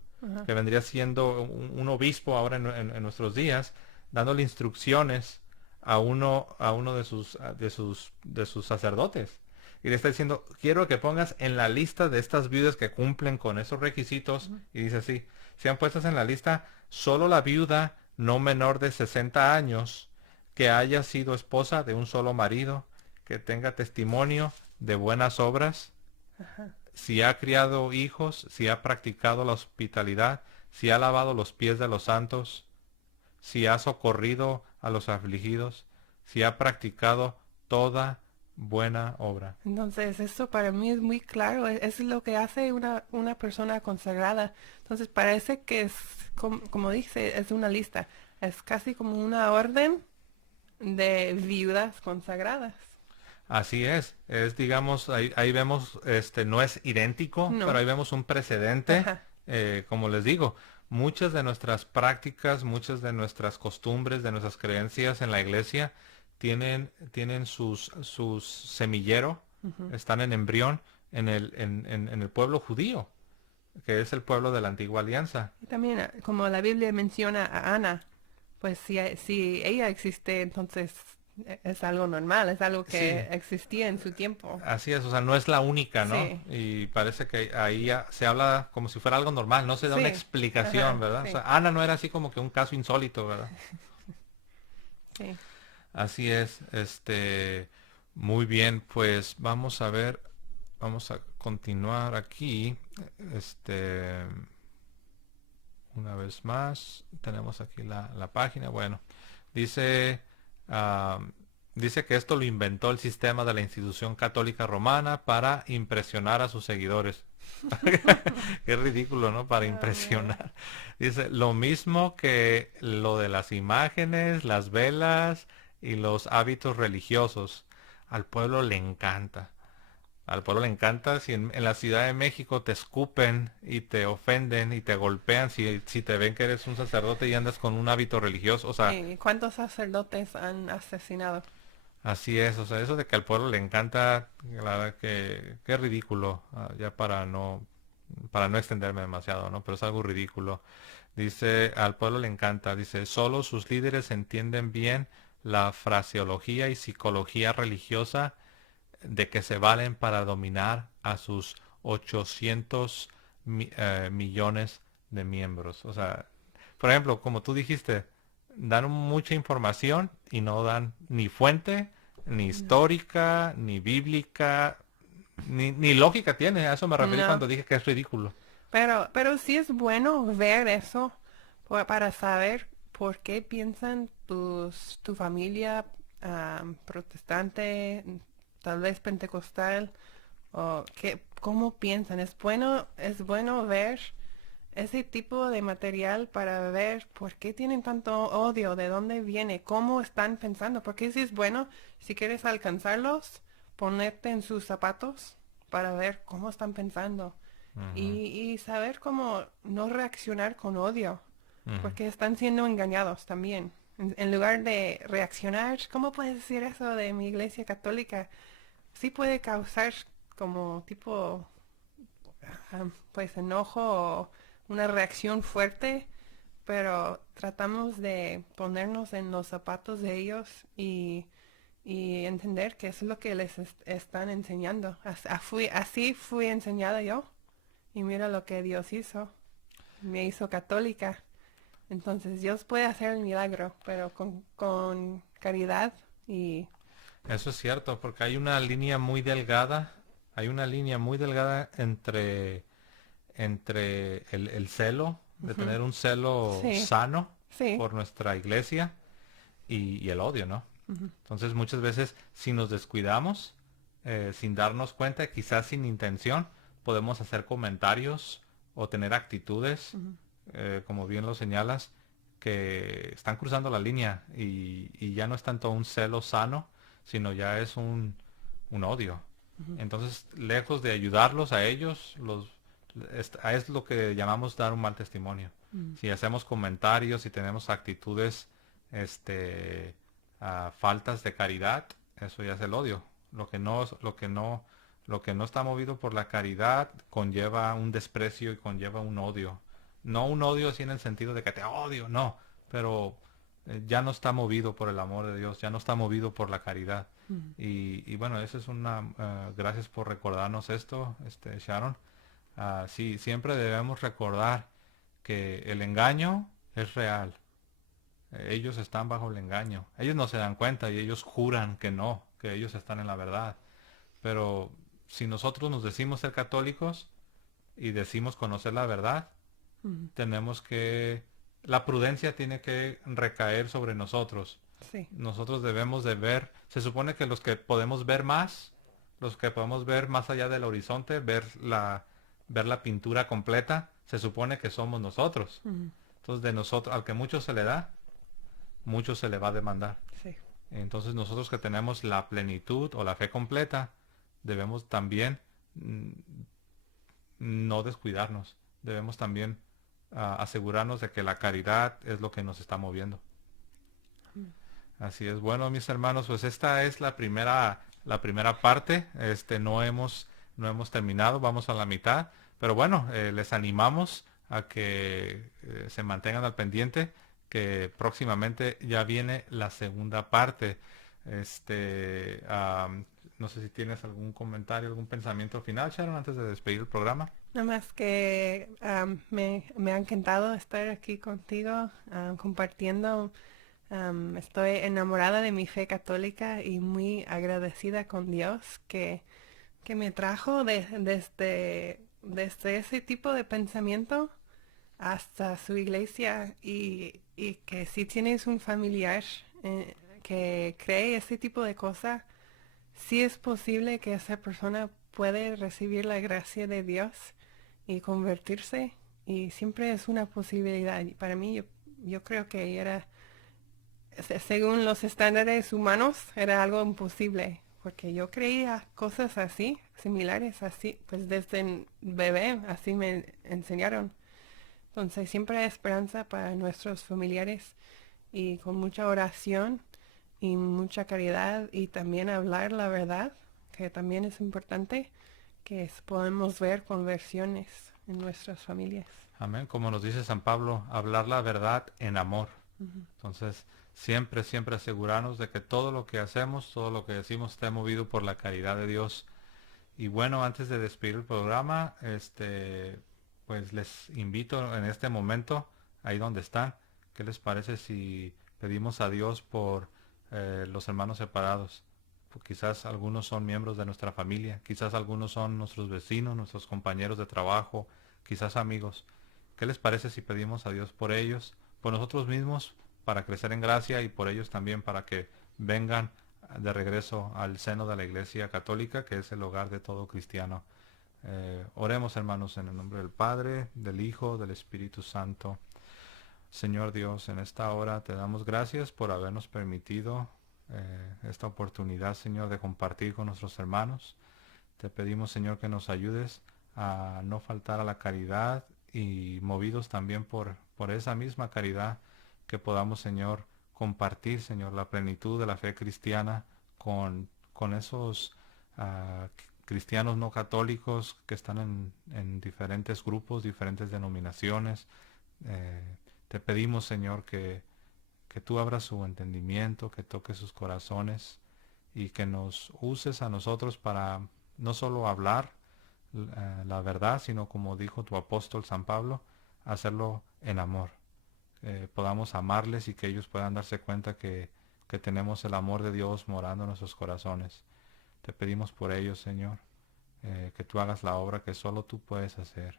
que vendría siendo un obispo ahora en nuestros días, dándole instrucciones a uno de sus sacerdotes. Y le está diciendo, quiero que pongas en la lista de estas viudas que cumplen con esos requisitos. Y dice así, sean puestas en la lista solo la viuda no menor de 60 años, que haya sido esposa de un solo marido, que tenga testimonio de buenas obras, si ha criado hijos, si ha practicado la hospitalidad, si ha lavado los pies de los santos, si ha socorrido a los afligidos, si ha practicado toda buena obra. Entonces, eso para mí es muy claro, es lo que hace una persona consagrada. Entonces, parece que es, como dice, es una lista, es casi como una orden de viudas consagradas. Así digamos, ahí vemos, no es idéntico, No. pero ahí vemos un precedente, Ajá. como les digo, muchas de nuestras prácticas, muchas de nuestras costumbres, de nuestras creencias en la iglesia, tienen sus semillero, están en embrión en el pueblo judío, que es el pueblo de la antigua alianza. Y también, como la Biblia menciona a Ana, pues si ella existe, entonces es algo normal, es algo que Sí. existía en su tiempo. Así es, o sea, no es la única, ¿no? Sí. Y parece que ahí ya se habla como si fuera algo normal, no se da una Sí. explicación, Ajá, ¿verdad? O sí. sea, Ana no era así como que un caso insólito, ¿verdad? Sí. Así es, muy bien, pues vamos a ver, vamos a continuar aquí, este, una vez más, tenemos aquí la página, bueno, dice, ah, dice que esto lo inventó el sistema de la institución católica romana para impresionar a sus seguidores. Qué ridículo, ¿no? Para impresionar. Dice, lo mismo que lo de las imágenes, las velas y los hábitos religiosos. Al pueblo le encanta. Al pueblo le encanta si en la Ciudad de México te escupen y te ofenden y te golpean si te ven que eres un sacerdote y andas con un hábito religioso. O sea, ¿Y cuántos sacerdotes han asesinado? así es. O sea, eso de que al pueblo le encanta, la verdad que qué ridículo. Ya para no extenderme demasiado, ¿no? Pero es algo ridículo. Dice, al pueblo le encanta. Dice, solo sus líderes entienden bien la fraseología y psicología religiosa de que se valen para dominar a sus 800 millones de miembros. O sea, por ejemplo, como tú dijiste, dan mucha información y no dan ni fuente, ni histórica, ni bíblica, ni lógica tiene. A eso me referí No, cuando dije que es ridículo. pero sí es bueno ver eso para saber por qué piensan tu familia protestante, tal vez pentecostal, o cómo piensan. Es bueno ver ese tipo de material para ver por qué tienen tanto odio, de dónde viene, cómo están pensando, porque si es bueno, si quieres alcanzarlos, ponerte en sus zapatos para ver cómo están pensando Ujú, y saber cómo no reaccionar con odio, ujú. porque están siendo engañados también. En lugar de reaccionar, ¿cómo puedes decir eso de mi iglesia católica? Sí puede causar como tipo pues enojo o una reacción fuerte, pero tratamos de ponernos en los zapatos de ellos y y entender que eso es lo que les están enseñando. Así fui enseñada yo y mira lo que Dios hizo. Me hizo católica. Entonces Dios puede hacer el milagro, pero con caridad y... Eso es cierto, porque hay una línea muy delgada, hay una línea muy delgada entre el celo, de Ujú. tener un celo Sí, sano sí. por nuestra iglesia y el odio, ¿no? Ujú, Entonces muchas veces si nos descuidamos, sin darnos cuenta, quizás sin intención, podemos hacer comentarios o tener actitudes, ujú, como bien lo señalas, que están cruzando la línea y ya no es tanto un celo sano, sino ya es un odio. ujú, Entonces, lejos de ayudarlos a ellos, es lo que llamamos dar un mal testimonio. ujú, Si hacemos comentarios, si tenemos actitudes, este, faltas de caridad, eso ya es el odio. Lo que no está movido por la caridad conlleva un desprecio y conlleva un odio. No un odio así en el sentido de que te odio, no, pero ya no está movido por el amor de Dios, ya no está movido por la caridad. ujú. Y bueno, eso es gracias por recordarnos esto, Sharon. Sí, siempre debemos recordar que el engaño es real. Ellos están bajo el engaño. Ellos no se dan cuenta y ellos juran que no, que ellos están en la verdad. Pero si nosotros nos decimos ser católicos y decimos conocer la verdad, Ujú. tenemos que, la prudencia tiene que recaer sobre nosotros. Sí. Nosotros debemos de ver, se supone que los que podemos ver más, los que podemos ver más allá del horizonte, ver la pintura completa, se supone que somos nosotros. Ujú. Entonces de nosotros, al que mucho se le da, mucho se le va a demandar. Sí. Entonces nosotros que tenemos la plenitud o la fe completa, debemos también mm, no descuidarnos. Debemos también asegurarnos de que la caridad es lo que nos está moviendo. Así es. Bueno, mis hermanos, pues esta es la primera parte. No hemos terminado, vamos a la mitad. Pero bueno, les animamos a que se mantengan al pendiente, que próximamente ya viene la segunda parte. No sé si tienes algún comentario, algún pensamiento final, Sharon, antes de despedir el programa. Nada más que me ha encantado estar aquí contigo, compartiendo. Estoy enamorada de mi fe católica y muy agradecida con Dios que me trajo desde ese tipo de pensamiento hasta su iglesia y que si tienes un familiar que cree ese tipo de cosas, sí es posible que esa persona puede recibir la gracia de Dios y convertirse y siempre es una posibilidad. Y para mí yo creo que era, según los estándares humanos, era algo imposible, porque yo creía cosas así, similares así, pues desde bebé así me enseñaron. Entonces siempre hay esperanza para nuestros familiares y con mucha oración y mucha caridad y también hablar la verdad, que también es importante, que podemos ver conversiones en nuestras familias. Amén. Como nos dice San Pablo, hablar la verdad en amor. Ujú. Entonces, siempre, siempre asegurarnos de que todo lo que hacemos, todo lo que decimos esté movido por la caridad de Dios. Y bueno, antes de despedir el programa, pues les invito en este momento, ahí donde están, ¿qué les parece si pedimos a Dios por los hermanos separados? Quizás algunos son miembros de nuestra familia, quizás algunos son nuestros vecinos, nuestros compañeros de trabajo, quizás amigos. ¿Qué les parece si pedimos a Dios por ellos, por nosotros mismos, para crecer en gracia y por ellos también para que vengan de regreso al seno de la Iglesia Católica, que es el hogar de todo cristiano? Oremos, hermanos, en el nombre del Padre, del Hijo, del Espíritu Santo. Señor Dios, en esta hora te damos gracias por habernos permitido esta oportunidad, Señor, de compartir con nuestros hermanos. Te pedimos, Señor, que nos ayudes a no faltar a la caridad y movidos también por esa misma caridad, que podamos, Señor, compartir, Señor, la plenitud de la fe cristiana con esos cristianos no católicos que están en diferentes grupos, diferentes denominaciones. Te pedimos, Señor, que tú abras su entendimiento, que toques sus corazones y que nos uses a nosotros para no solo hablar la verdad, sino como dijo tu apóstol San Pablo, hacerlo en amor. Podamos amarles y que ellos puedan darse cuenta que tenemos el amor de Dios morando en nuestros corazones. Te pedimos por ellos, Señor, que tú hagas la obra que solo tú puedes hacer.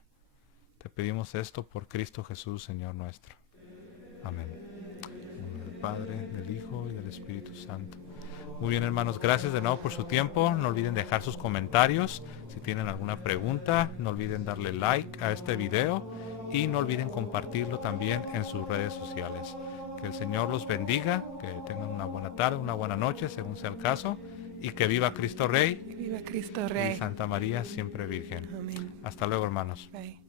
Te pedimos esto por Cristo Jesús, Señor nuestro. Amén. En nombre del Padre, del Hijo y del Espíritu Santo. Muy bien, hermanos, gracias de nuevo por su tiempo. No olviden dejar sus comentarios. Si tienen alguna pregunta, no olviden darle like a este video y no olviden compartirlo también en sus redes sociales. Que el Señor los bendiga, que tengan una buena tarde, una buena noche, según sea el caso, y que viva Cristo Rey. Viva Cristo Rey. Y Santa María siempre Virgen. Amén. Hasta luego, hermanos. Bye.